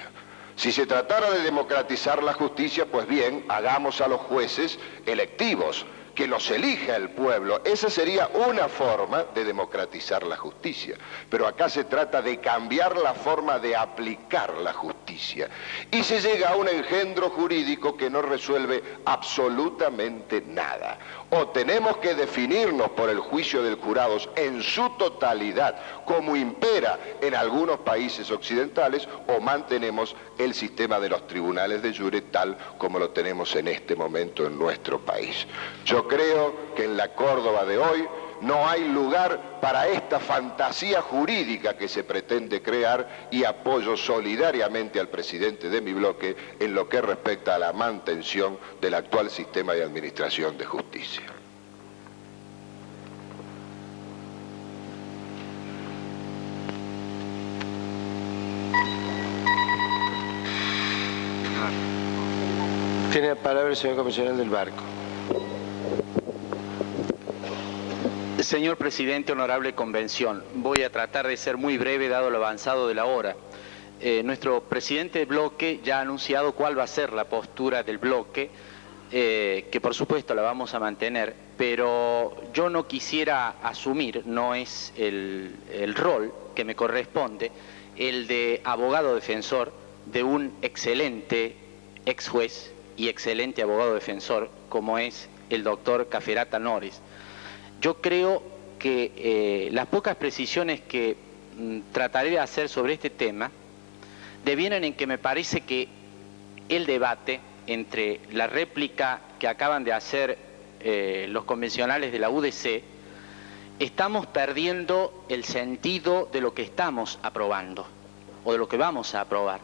Si se tratara de democratizar la justicia, pues bien, hagamos a los jueces electivos, que los elija el pueblo. Esa sería una forma de democratizar la justicia. Pero acá se trata de cambiar la forma de aplicar la justicia. Y se llega a un engendro jurídico que no resuelve absolutamente nada. O tenemos que definirnos por el juicio del jurado en su totalidad, como impera en algunos países occidentales, o mantenemos el sistema de los tribunales de jure tal como lo tenemos en este momento en nuestro país. Yo creo que en la Córdoba de hoy no hay lugar para esta fantasía jurídica que se pretende crear y apoyo solidariamente al presidente de mi bloque en lo que respecta a la mantención del actual sistema de administración de justicia. Tiene la palabra el señor comisionado del Barco. Señor presidente, honorable convención, voy a tratar de ser muy breve dado lo avanzado de la hora. Nuestro presidente de bloque ya ha anunciado cuál va a ser la postura del bloque, que por supuesto la vamos a mantener, pero yo no quisiera asumir, no es el rol que me corresponde, el de abogado defensor de un excelente ex juez y excelente abogado defensor como es el doctor Cafferata Nores. Yo creo que las pocas precisiones que trataré de hacer sobre este tema devienen en que me parece que el debate entre la réplica que acaban de hacer los convencionales de la UDC, estamos perdiendo el sentido de lo que estamos aprobando o de lo que vamos a aprobar.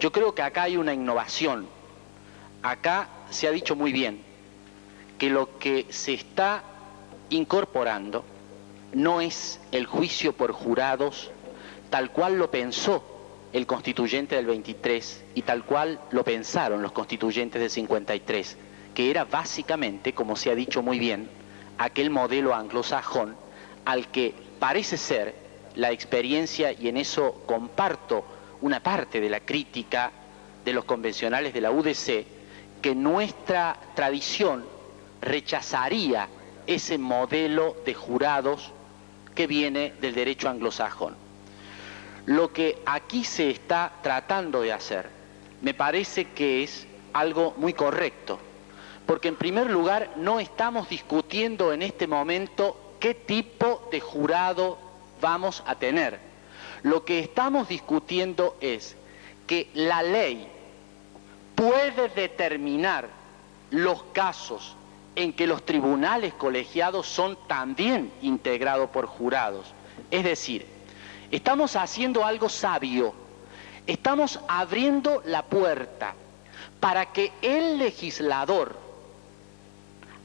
Yo creo que acá hay una innovación. Acá se ha dicho muy bien que lo que se está incorporando no es el juicio por jurados tal cual lo pensó el constituyente del 23 y tal cual lo pensaron los constituyentes del 53, que era básicamente, como se ha dicho muy bien, aquel modelo anglosajón al que parece ser la experiencia, y en eso comparto una parte de la crítica de los convencionales de la UDC, que nuestra tradición rechazaría ese modelo de jurados que viene del derecho anglosajón. Lo que aquí se está tratando de hacer me parece que es algo muy correcto, porque en primer lugar no estamos discutiendo en este momento qué tipo de jurado vamos a tener. Lo que estamos discutiendo es que la ley puede determinar los casos en que los tribunales colegiados son también integrados por jurados. Es decir, estamos haciendo algo sabio, estamos abriendo la puerta para que el legislador,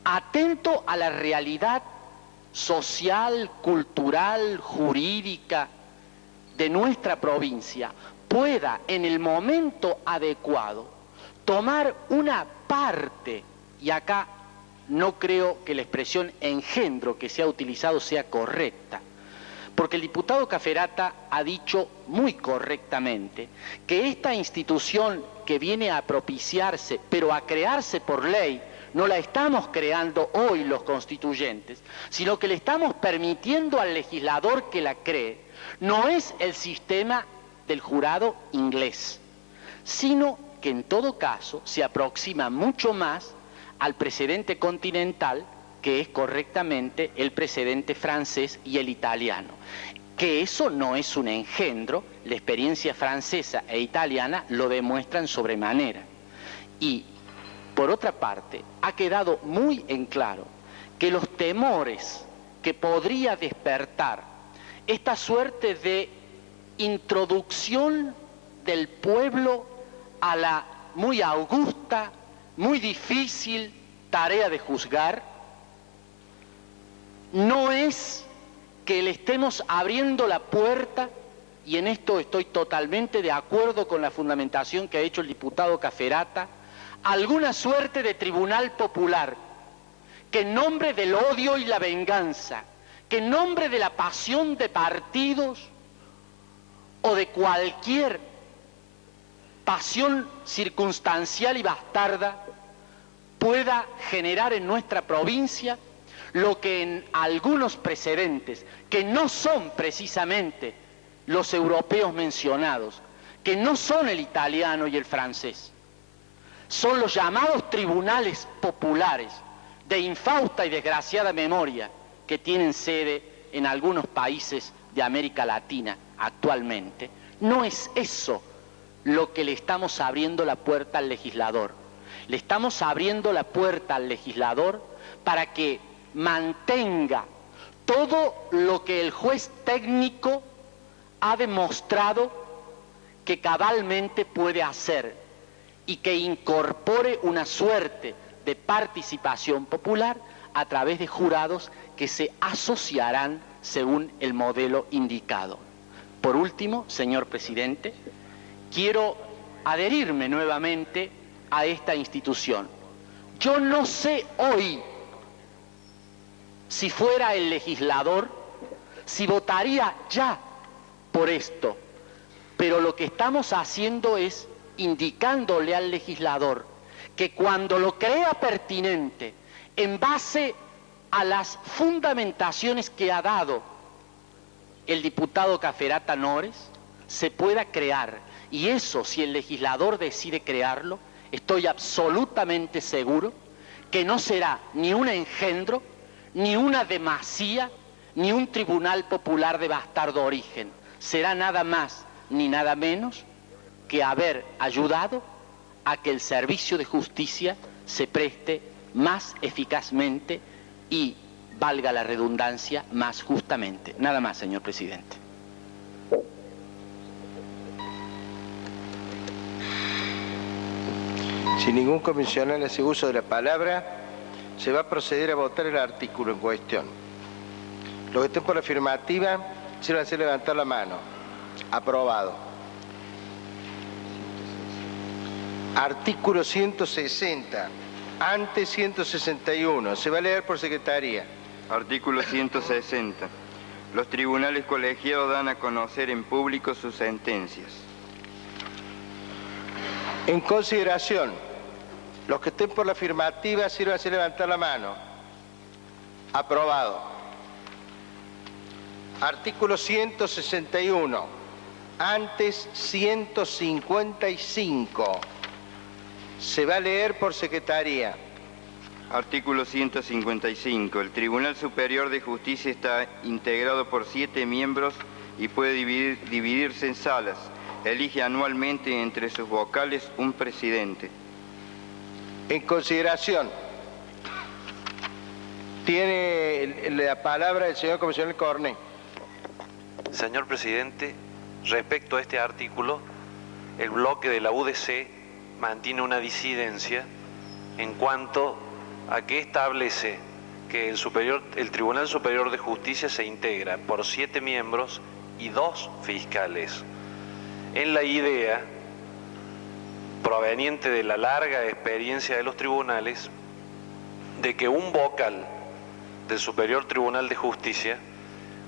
atento a la realidad social, cultural, jurídica de nuestra provincia, pueda en el momento adecuado tomar una parte, y acá no creo que la expresión engendro que se ha utilizado sea correcta, porque el diputado Cafferata ha dicho muy correctamente que esta institución que viene a propiciarse, pero a crearse por ley, no la estamos creando hoy los constituyentes, sino que le estamos permitiendo al legislador que la cree, no es el sistema del jurado inglés, sino que en todo caso se aproxima mucho más al precedente continental, que es correctamente el precedente francés y el italiano. Que eso no es un engendro, la experiencia francesa e italiana lo demuestran sobremanera. Y Por otra parte, ha quedado muy en claro que los temores que podría despertar esta suerte de introducción del pueblo a la muy augusta, muy difícil tarea de juzgar, no es que le estemos abriendo la puerta, y en esto estoy totalmente de acuerdo con la fundamentación que ha hecho el diputado Cafferata, alguna suerte de tribunal popular que en nombre del odio y la venganza, que en nombre de la pasión de partidos o de cualquier pasión circunstancial y bastarda pueda generar en nuestra provincia lo que en algunos precedentes, que no son precisamente los europeos mencionados, que no son el italiano y el francés, son los llamados tribunales populares de infausta y desgraciada memoria que tienen sede en algunos países de América Latina actualmente. No es eso lo que le estamos abriendo la puerta al legislador. Le estamos abriendo la puerta al legislador para que mantenga todo lo que el juez técnico ha demostrado que cabalmente puede hacer y que incorpore una suerte de participación popular a través de jurados que se asociarán según el modelo indicado. Por último, señor presidente, quiero adherirme nuevamente a esta institución. Yo no sé hoy, si fuera el legislador, si votaría ya por esto, pero lo que estamos haciendo es indicándole al legislador que cuando lo crea pertinente, en base a las fundamentaciones que ha dado el diputado Cafferata Nores, se pueda crear. Y eso, si el legislador decide crearlo, estoy absolutamente seguro que no será ni un engendro, ni una demasía, ni un tribunal popular de bastardo origen. Será nada más ni nada menos que haber ayudado a que el servicio de justicia se preste más eficazmente y, valga la redundancia, más justamente. Nada más, señor presidente. Si ningún comisionado hace uso de la palabra, se va a proceder a votar el artículo en cuestión. Los que estén por la afirmativa, sírvanse a levantar la mano. Aprobado. Artículo 160. Antes 161. Se va a leer por secretaría. Artículo 160. Los tribunales colegiados dan a conocer en público sus sentencias. En consideración, los que estén por la afirmativa, sírvanse a levantar la mano. Aprobado. Artículo 161. Antes 155. Se va a leer por secretaría. Artículo 155. El Tribunal Superior de Justicia está integrado por 7 miembros y puede dividirse en salas. Elige anualmente entre sus vocales un presidente. En consideración, tiene la palabra el señor comisionado Corné. Señor presidente, respecto a este artículo, el bloque de la UDC mantiene una disidencia en cuanto a que establece que el Tribunal Superior de Justicia se integra por 7 miembros y 2 fiscales. En la idea, proveniente de la larga experiencia de los tribunales, de que un vocal del Superior Tribunal de Justicia,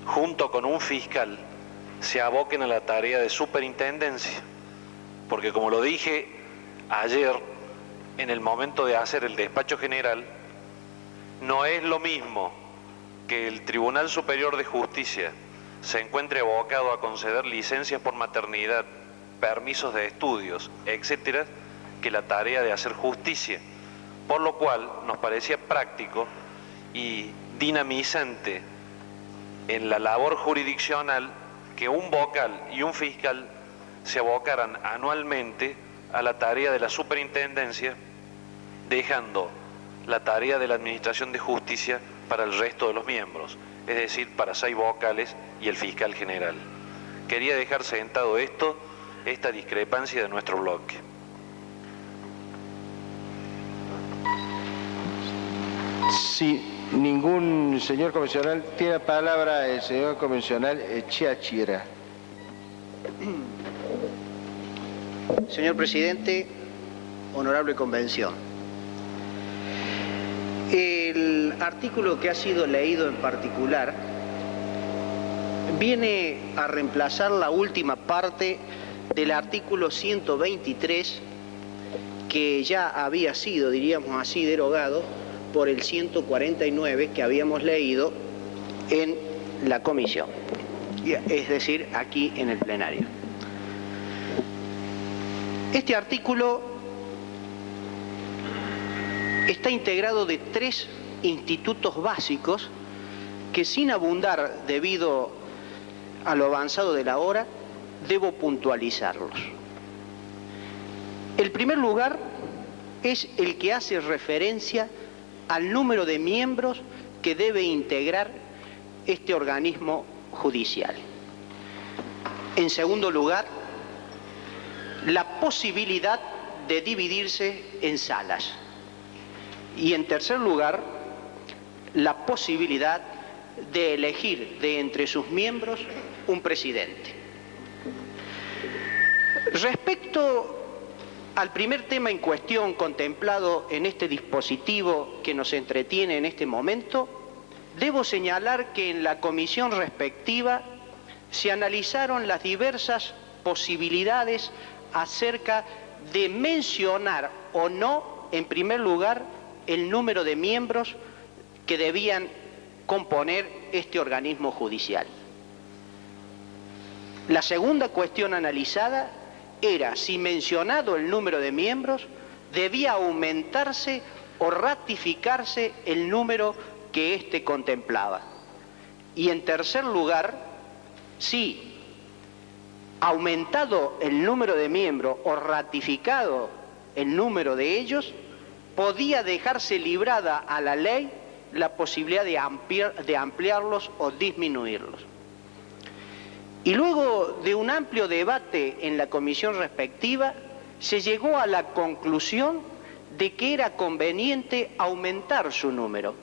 junto con un fiscal, se aboquen a la tarea de superintendencia. Porque como lo dije ayer, en el momento de hacer el despacho general, no es lo mismo que el Tribunal Superior de Justicia se encuentre abocado a conceder licencias por maternidad, permisos de estudios, etcétera, que la tarea de hacer justicia. Por lo cual nos parecía práctico y dinamizante en la labor jurisdiccional que un vocal y un fiscal se abocaran anualmente a la tarea de la superintendencia dejando la tarea de la Administración de Justicia para el resto de los miembros, es decir, para 6 vocales y el fiscal general. Quería dejar sentado esta discrepancia de nuestro bloque. Si ningún señor convencional, tiene la palabra el señor convencional Chiachira. Señor presidente, honorable convención. El artículo que ha sido leído en particular viene a reemplazar la última parte del artículo 123 que ya había sido, diríamos así, derogado por el 149 que habíamos leído en la comisión, es decir, aquí en el plenario. Este artículo está integrado de 3 institutos básicos que, sin abundar debido a lo avanzado de la hora, debo puntualizarlos. El primer lugar es el que hace referencia al número de miembros que debe integrar este organismo judicial. En segundo lugar, la posibilidad de dividirse en salas. Y en tercer lugar, la posibilidad de elegir de entre sus miembros un presidente. Respecto al primer tema en cuestión contemplado en este dispositivo que nos entretiene en este momento, debo señalar que en la comisión respectiva se analizaron las diversas posibilidades acerca de mencionar o no, en primer lugar, el número de miembros que debían componer este organismo judicial. La segunda cuestión analizada era si, mencionado el número de miembros, debía aumentarse o ratificarse el número que éste contemplaba. Y en tercer lugar, si, aumentado el número de miembros o ratificado el número de ellos, podía dejarse librada a la ley la posibilidad de ampliarlos o disminuirlos. Y luego de un amplio debate en la comisión respectiva, se llegó a la conclusión de que era conveniente aumentar su número,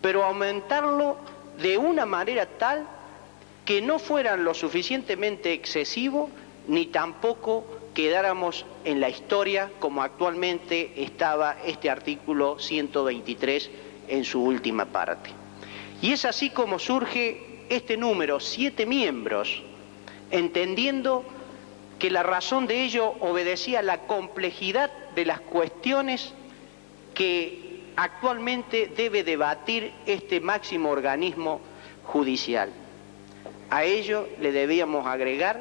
pero aumentarlo de una manera tal que no fueran lo suficientemente excesivo ni tampoco quedáramos en la historia como actualmente estaba este artículo 123 en su última parte. Y es así como surge este número, 7 miembros, entendiendo que la razón de ello obedecía a la complejidad de las cuestiones que actualmente debe debatir este máximo organismo judicial. A ello le debíamos agregar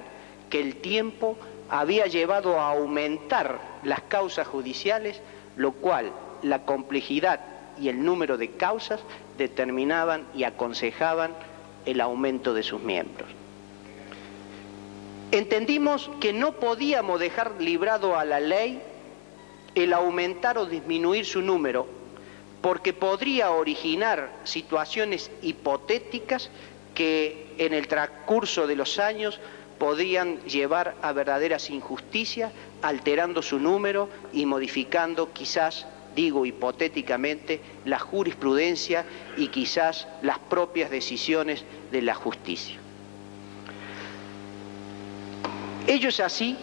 que el tiempo había llevado a aumentar las causas judiciales, lo cual la complejidad y el número de causas determinaban y aconsejaban el aumento de sus miembros. Entendimos que no podíamos dejar librado a la ley el aumentar o disminuir su número, porque podría originar situaciones hipotéticas que en el transcurso de los años podrían llevar a verdaderas injusticias, alterando su número y modificando quizás, digo hipotéticamente, la jurisprudencia y quizás las propias decisiones de la justicia. Ello es así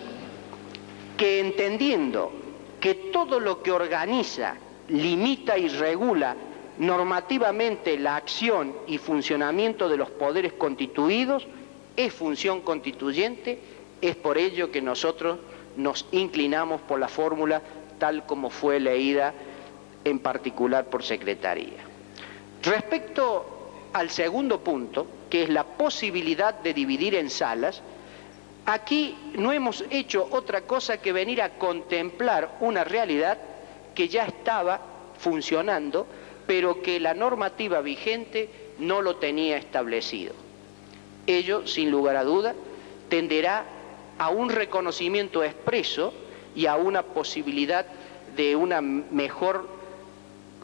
que, entendiendo que todo lo que organiza, limita y regula normativamente la acción y funcionamiento de los poderes constituidos es función constituyente, es por ello que nosotros nos inclinamos por la fórmula tal como fue leída en particular por Secretaría. Respecto al segundo punto, que es la posibilidad de dividir en salas, aquí no hemos hecho otra cosa que venir a contemplar una realidad que ya estaba funcionando, pero que la normativa vigente no lo tenía establecido. Ello, sin lugar a duda, tenderá a un reconocimiento expreso y a una posibilidad de una mejor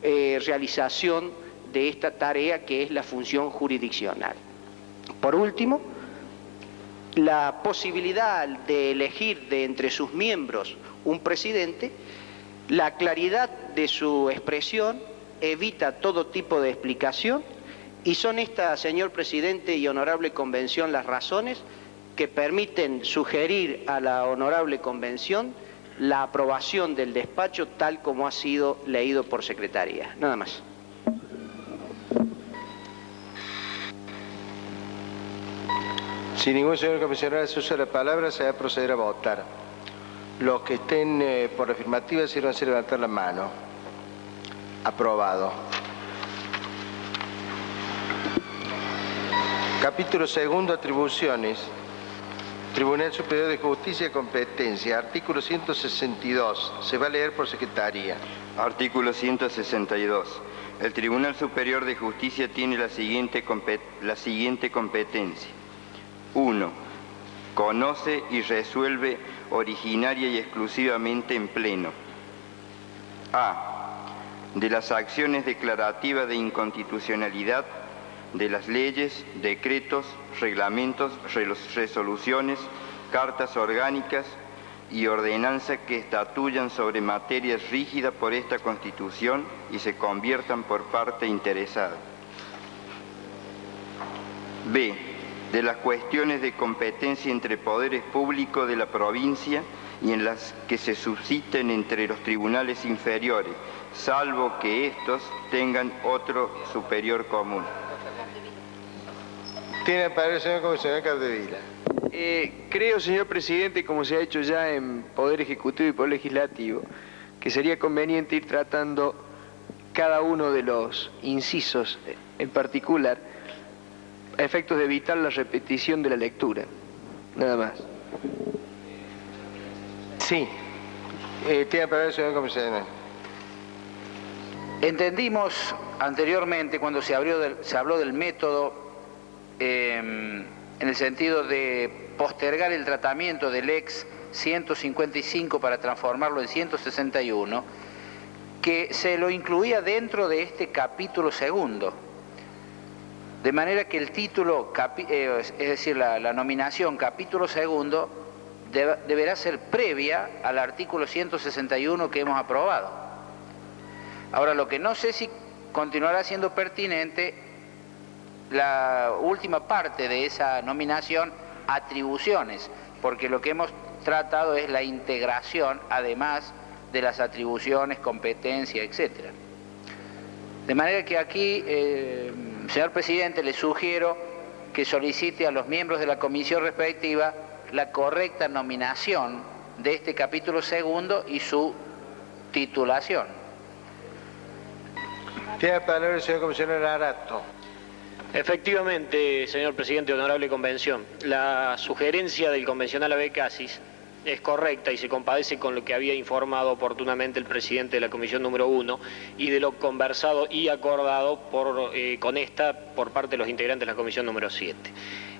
realización de esta tarea que es la función jurisdiccional. Por último, la posibilidad de elegir de entre sus miembros un presidente, la claridad de su expresión evita todo tipo de explicación y son estas, señor presidente y honorable convención, las razones que permiten sugerir a la honorable convención la aprobación del despacho tal como ha sido leído por secretaría. Nada más. Si ningún señor comisionado se usa la palabra, se va a proceder a votar. Los que estén por afirmativa, sírvanse a levantar la mano. Aprobado. Capítulo segundo, atribuciones. Tribunal Superior de Justicia y Competencia. Artículo 162. Se va a leer por secretaría. Artículo 162. El Tribunal Superior de Justicia tiene la siguiente competencia. 1. Conoce y resuelve originaria y exclusivamente en pleno. A. De las acciones declarativas de inconstitucionalidad de las leyes, decretos, reglamentos, resoluciones, cartas orgánicas y ordenanzas que estatuyan sobre materias rígidas por esta Constitución y se conviertan por parte interesada. B. De las cuestiones de competencia entre poderes públicos de la provincia y en las que se susciten entre los tribunales inferiores, salvo que éstos tengan otro superior común. Tiene palabra el señor comisionado Capdevila. Creo, señor presidente, como se ha hecho ya en Poder Ejecutivo y Poder Legislativo, que sería conveniente ir tratando cada uno de los incisos en particular a efectos de evitar la repetición de la lectura. Nada más. Sí. Tiene palabra el señor comisionado. Entendimos anteriormente, cuando se habló del método, en el sentido de postergar el tratamiento del ex 155 para transformarlo en 161, que se lo incluía dentro de este capítulo segundo. De manera que el título, es decir, la nominación capítulo segundo, deberá ser previa al artículo 161 que hemos aprobado. Ahora, lo que no sé si continuará siendo pertinente la última parte de esa nominación, atribuciones, porque lo que hemos tratado es la integración, además de las atribuciones, competencia, etc. De manera que aquí, señor presidente, le sugiero que solicite a los miembros de la comisión respectiva la correcta nominación de este capítulo segundo y su titulación. Tiene palabra el señor comisionado Arato. Efectivamente, señor presidente, honorable convención, la sugerencia del convencional Abecasis es correcta y se compadece con lo que había informado oportunamente el presidente de la comisión número 1 y de lo conversado y acordado con esta por parte de los integrantes de la comisión número 7.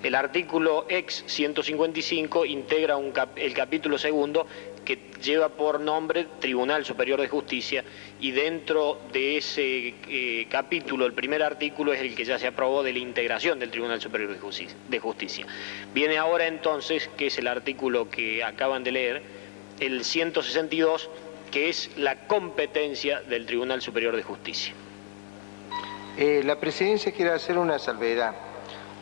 El artículo ex 155 integra el capítulo segundo que lleva por nombre Tribunal Superior de Justicia y dentro de ese capítulo, el primer artículo es el que ya se aprobó de la integración del Tribunal Superior de Justicia. Viene ahora entonces, que es el artículo que acaban de leer, el 162, que es la competencia del Tribunal Superior de Justicia. La presidencia quiere hacer una salvedad.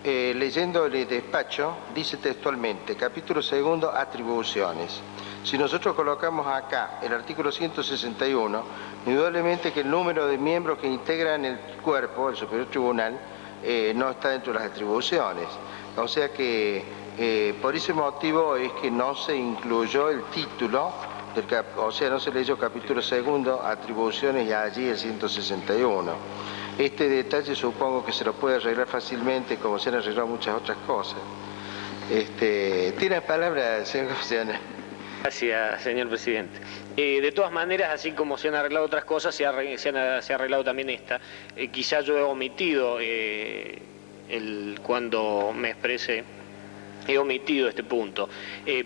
Leyendo el despacho, dice textualmente, capítulo segundo, atribuciones. Si nosotros colocamos acá el artículo 161, indudablemente que el número de miembros que integran el cuerpo, el Superior Tribunal, no está dentro de las atribuciones. O sea que por ese motivo es que no se incluyó el título, o sea, no se leyó capítulo segundo, atribuciones, y allí el 161. Este detalle supongo que se lo puede arreglar fácilmente, como se han arreglado muchas otras cosas. Tiene la palabra, señor comisionado. Gracias, señor presidente. De todas maneras, así como se han arreglado otras cosas, se ha arreglado también esta. Quizá yo he omitido cuando me expresé he omitido este punto,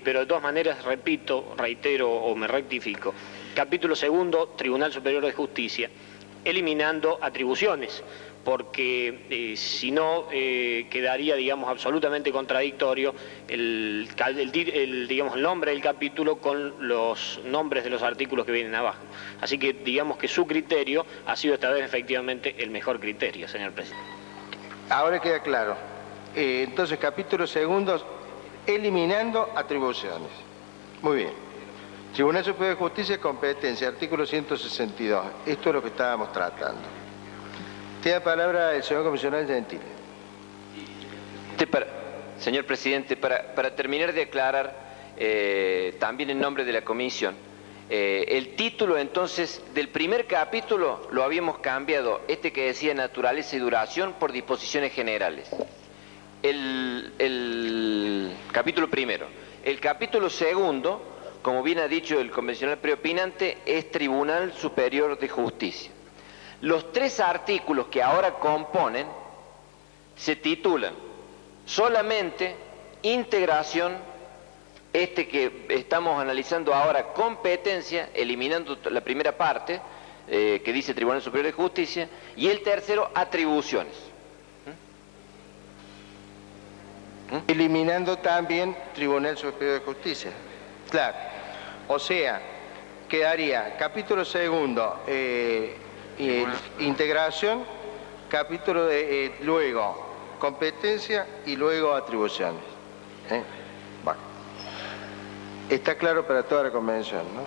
pero de todas maneras repito, reitero o me rectifico. Capítulo segundo, Tribunal Superior de Justicia, eliminando atribuciones, porque si no quedaría, digamos, absolutamente contradictorio digamos, el nombre del capítulo con los nombres de los artículos que vienen abajo. Así que digamos que su criterio ha sido esta vez efectivamente el mejor criterio, señor presidente. Ahora queda claro. Entonces, capítulo segundo, eliminando atribuciones. Muy bien. Tribunal Superior de Justicia, competencia, artículo 162. Esto es lo que estábamos tratando. Tiene la palabra el señor comisionado Gentile. Señor presidente, para terminar de aclarar, también en nombre de la comisión, el título entonces del primer capítulo lo habíamos cambiado, este que decía naturaleza y duración, por disposiciones generales. El capítulo primero. El capítulo segundo, como bien ha dicho el convencional preopinante, es Tribunal Superior de Justicia. Los tres artículos que ahora componen se titulan solamente integración, este que estamos analizando ahora, competencia, eliminando la primera parte que dice Tribunal Superior de Justicia, y el tercero, atribuciones. Eliminando también Tribunal Superior de Justicia. Claro. O sea, quedaría capítulo segundo, integración, capítulo de luego competencia y luego atribuciones. Bueno. Está claro para toda la convención, ¿no?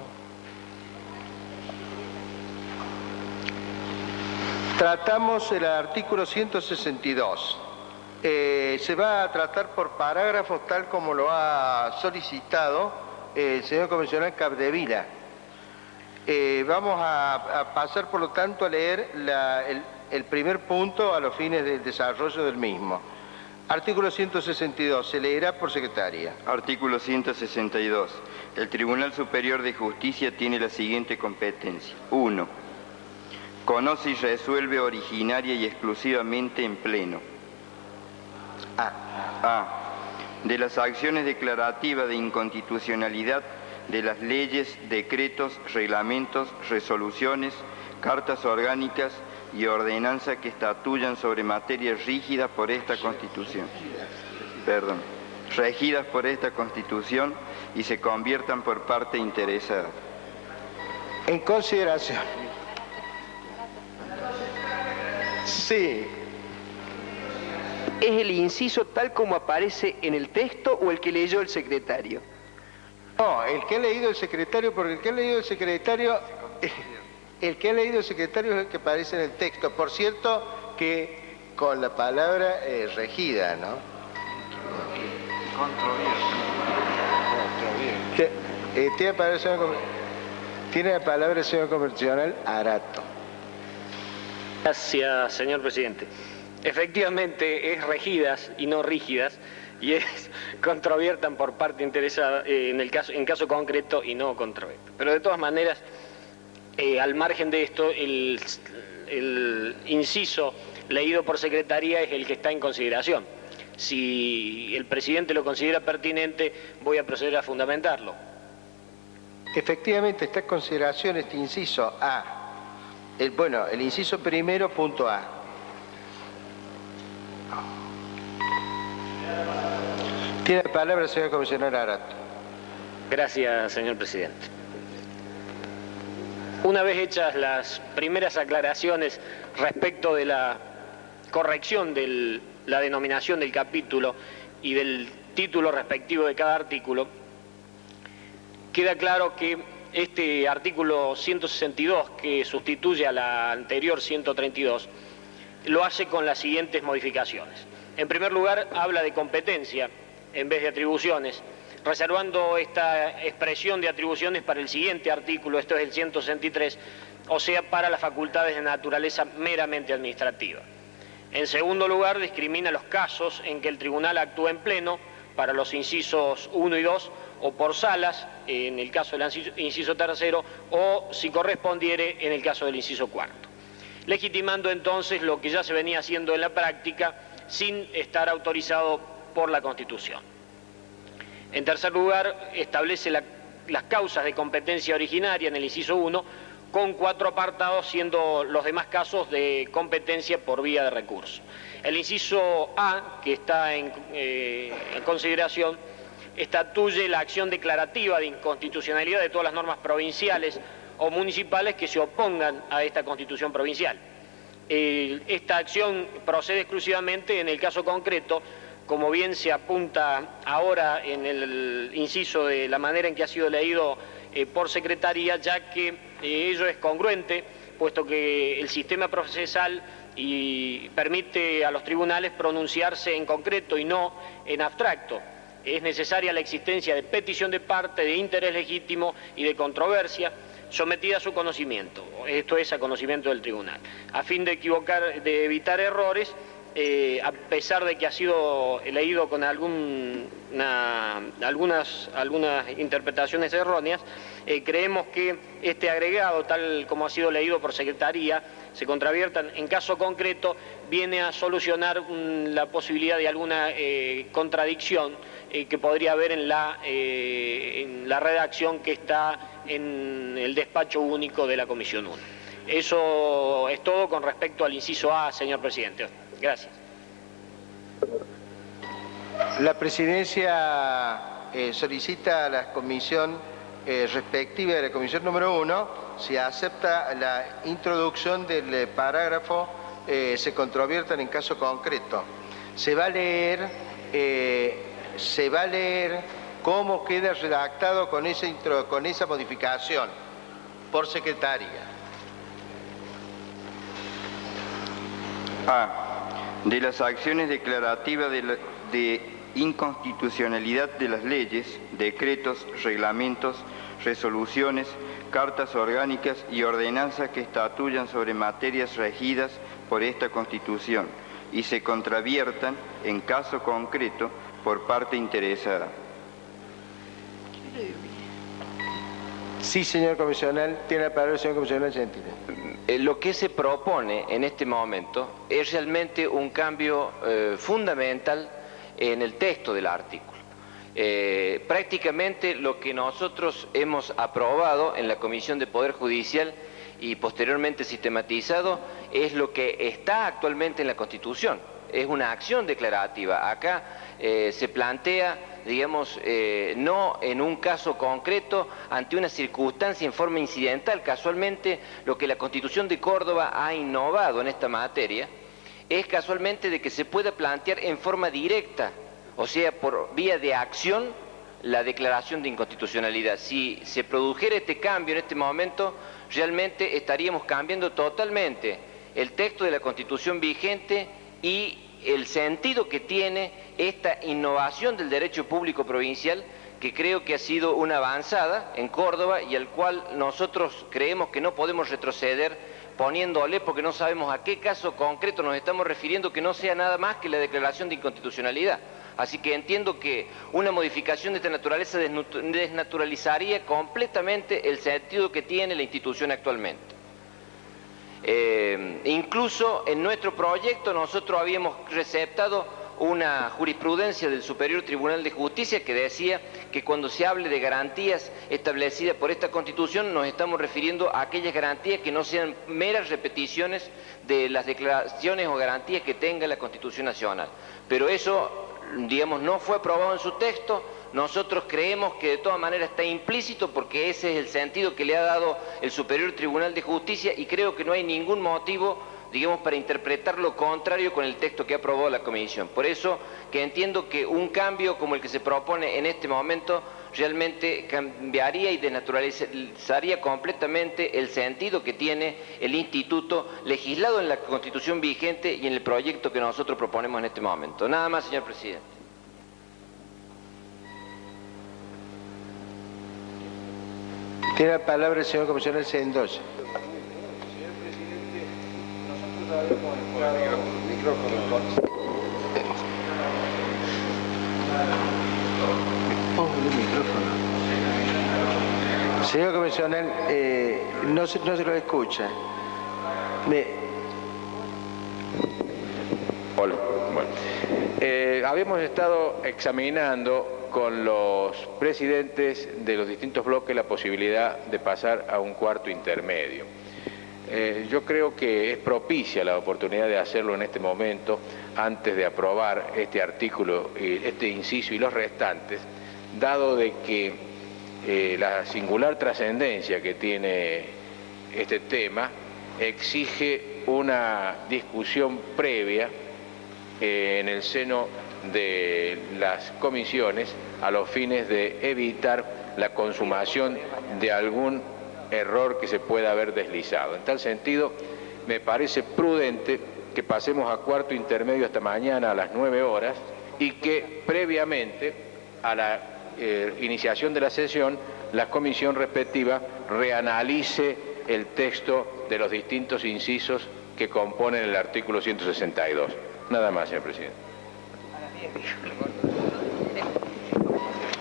Tratamos el artículo 162. Se va a tratar por parágrafos tal como lo ha solicitado el señor comisionado Capdevila. Vamos a pasar, por lo tanto, a leer el primer punto a los fines del desarrollo del mismo. Artículo 162. Se leerá por secretaria. Artículo 162. El Tribunal Superior de Justicia tiene la siguiente competencia. 1. Conoce y resuelve originaria y exclusivamente en pleno. A. De las acciones declarativas de inconstitucionalidad de las leyes, decretos, reglamentos, resoluciones, cartas orgánicas y ordenanzas que estatuyan sobre materias rígidas por esta Constitución. Regidas por esta Constitución y se conviertan por parte interesada. En consideración. Sí. ¿Es el inciso tal como aparece en el texto o el que leyó el secretario? No, el que ha leído el secretario, porque el que ha leído el secretario es el que aparece en el texto. Por cierto, que con la palabra regida, ¿no? Tiene la palabra el señor convencional Arato. Gracias, señor presidente. Efectivamente es regidas y no rígidas, y es controviertan por parte interesada en caso concreto y no controviertan. Pero de todas maneras, al margen de esto, el inciso leído por secretaría es el que está en consideración. Si el presidente lo considera pertinente, voy a proceder a fundamentarlo. Efectivamente está en consideración este inciso A. El inciso primero, punto A. Tiene la palabra el señor comisionado Arato. Gracias, señor presidente. Una vez hechas las primeras aclaraciones respecto de la corrección de la denominación del capítulo y del título respectivo de cada artículo, queda claro que este artículo 162, que sustituye a la anterior 132, lo hace con las siguientes modificaciones. En primer lugar, habla de competencia en vez de atribuciones, reservando esta expresión de atribuciones para el siguiente artículo, esto es el 163, o sea, para las facultades de naturaleza meramente administrativa. En segundo lugar, discrimina los casos en que el tribunal actúa en pleno, para los incisos 1 y 2, o por salas, en el caso del inciso tercero, o, si correspondiere, en el caso del inciso cuarto. Legitimando entonces lo que ya se venía haciendo en la práctica, sin estar autorizado por la Constitución. En tercer lugar, establece las causas de competencia originaria en el inciso 1, con 4 apartados, siendo los demás casos de competencia por vía de recurso. El inciso A, que está en consideración, estatuye la acción declarativa de inconstitucionalidad de todas las normas provinciales o municipales que se opongan a esta Constitución provincial. Esta acción procede exclusivamente en el caso concreto, como bien se apunta ahora en el inciso de la manera en que ha sido leído por secretaría, ya que ello es congruente, puesto que el sistema procesal permite a los tribunales pronunciarse en concreto y no en abstracto. Es necesaria la existencia de petición de parte, de interés legítimo y de controversia sometida a su conocimiento, esto es a conocimiento del tribunal. A fin de evitar errores, a pesar de que ha sido leído con algunas interpretaciones erróneas, creemos que este agregado, tal como ha sido leído por secretaría, se contraviertan en caso concreto, viene a solucionar la posibilidad de alguna contradicción que podría haber en la redacción que está en el despacho único de la Comisión 1. Eso es todo con respecto al inciso A, señor presidente. Gracias. La presidencia solicita a la comisión respectiva de la comisión número 1 si acepta la introducción del parágrafo se controviertan en caso concreto. Se va a leer cómo queda redactado con esa modificación por secretaría. A. De las acciones declarativas de inconstitucionalidad de las leyes, decretos, reglamentos, resoluciones, cartas orgánicas y ordenanzas que estatuyan sobre materias regidas por esta Constitución y se contraviertan, en caso concreto, por parte interesada. Sí, señor comisional. Tiene la palabra el señor comisional Gentile. Lo que se propone en este momento es realmente un cambio fundamental en el texto del artículo. Prácticamente lo que nosotros hemos aprobado en la Comisión de Poder Judicial y posteriormente sistematizado es lo que está actualmente en la Constitución. Es una acción declarativa. Acá se plantea, digamos, no en un caso concreto, ante una circunstancia en forma incidental. Casualmente, lo que la Constitución de Córdoba ha innovado en esta materia es casualmente de que se pueda plantear en forma directa, o sea, por vía de acción, la declaración de inconstitucionalidad. Si se produjera este cambio en este momento, realmente estaríamos cambiando totalmente el texto de la Constitución vigente y el sentido que tiene esta innovación del derecho público provincial, que creo que ha sido una avanzada en Córdoba y al cual nosotros creemos que no podemos retroceder poniéndole, porque no sabemos a qué caso concreto nos estamos refiriendo, que no sea nada más que la declaración de inconstitucionalidad. Así que entiendo que una modificación de esta naturaleza desnaturalizaría completamente el sentido que tiene la institución actualmente. Incluso en nuestro proyecto nosotros habíamos receptado una jurisprudencia del Superior Tribunal de Justicia que decía que cuando se hable de garantías establecidas por esta Constitución nos estamos refiriendo a aquellas garantías que no sean meras repeticiones de las declaraciones o garantías que tenga la Constitución Nacional. Pero eso, digamos, no fue aprobado en su texto. Nosotros creemos que de todas maneras está implícito porque ese es el sentido que le ha dado el Superior Tribunal de Justicia y creo que no hay ningún motivo, digamos, para interpretar lo contrario con el texto que aprobó la Comisión. Por eso que entiendo que un cambio como el que se propone en este momento realmente cambiaría y desnaturalizaría completamente el sentido que tiene el instituto legislado en la Constitución vigente y en el proyecto que nosotros proponemos en este momento. Nada más, señor presidente. Tiene la palabra el señor comisional Sendoya. Señor presidente, nosotros habíamos entrado Señor comisional, no se lo escucha. Hola, bueno. Habíamos estado examinando con los presidentes de los distintos bloques la posibilidad de pasar a un cuarto intermedio. Yo creo que es propicia la oportunidad de hacerlo en este momento, antes de aprobar este artículo, este inciso y los restantes, dado de que la singular trascendencia que tiene este tema exige una discusión previa en el seno de las comisiones a los fines de evitar la consumación de algún error que se pueda haber deslizado. En tal sentido, me parece prudente que pasemos a cuarto intermedio hasta mañana a las 9 horas y que previamente a la iniciación de la sesión, la comisión respectiva reanalice el texto de los distintos incisos que componen el artículo 162. Nada más, señor presidente.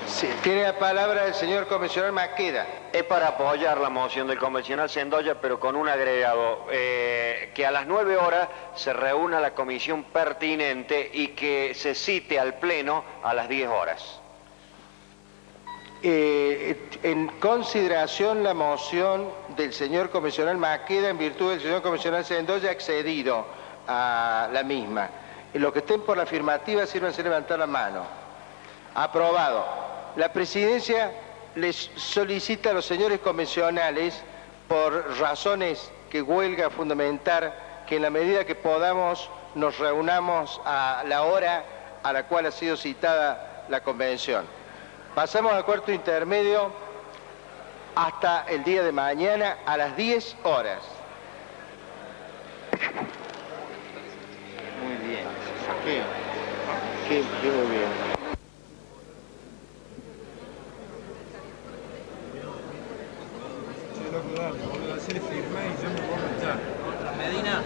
Sí, tiene la palabra el señor comisionado Maqueda. Es para apoyar la moción del convencional Sendoya, pero con un agregado, que a las 9 horas se reúna la comisión pertinente y que se cite al Pleno a las 10 horas. En consideración la moción del señor comisional Maqueda, en virtud del señor comisional Sendoya, accedido a la misma. Los que estén por la afirmativa, sírvanse levantar la mano. Aprobado. La presidencia les solicita a los señores convencionales, por razones que huelga fundamentar, que en la medida que podamos nos reunamos a la hora a la cual ha sido citada la convención. Pasamos al cuarto intermedio hasta el día de mañana a las 10 horas. Muy bien. Qué muy bien. Medina.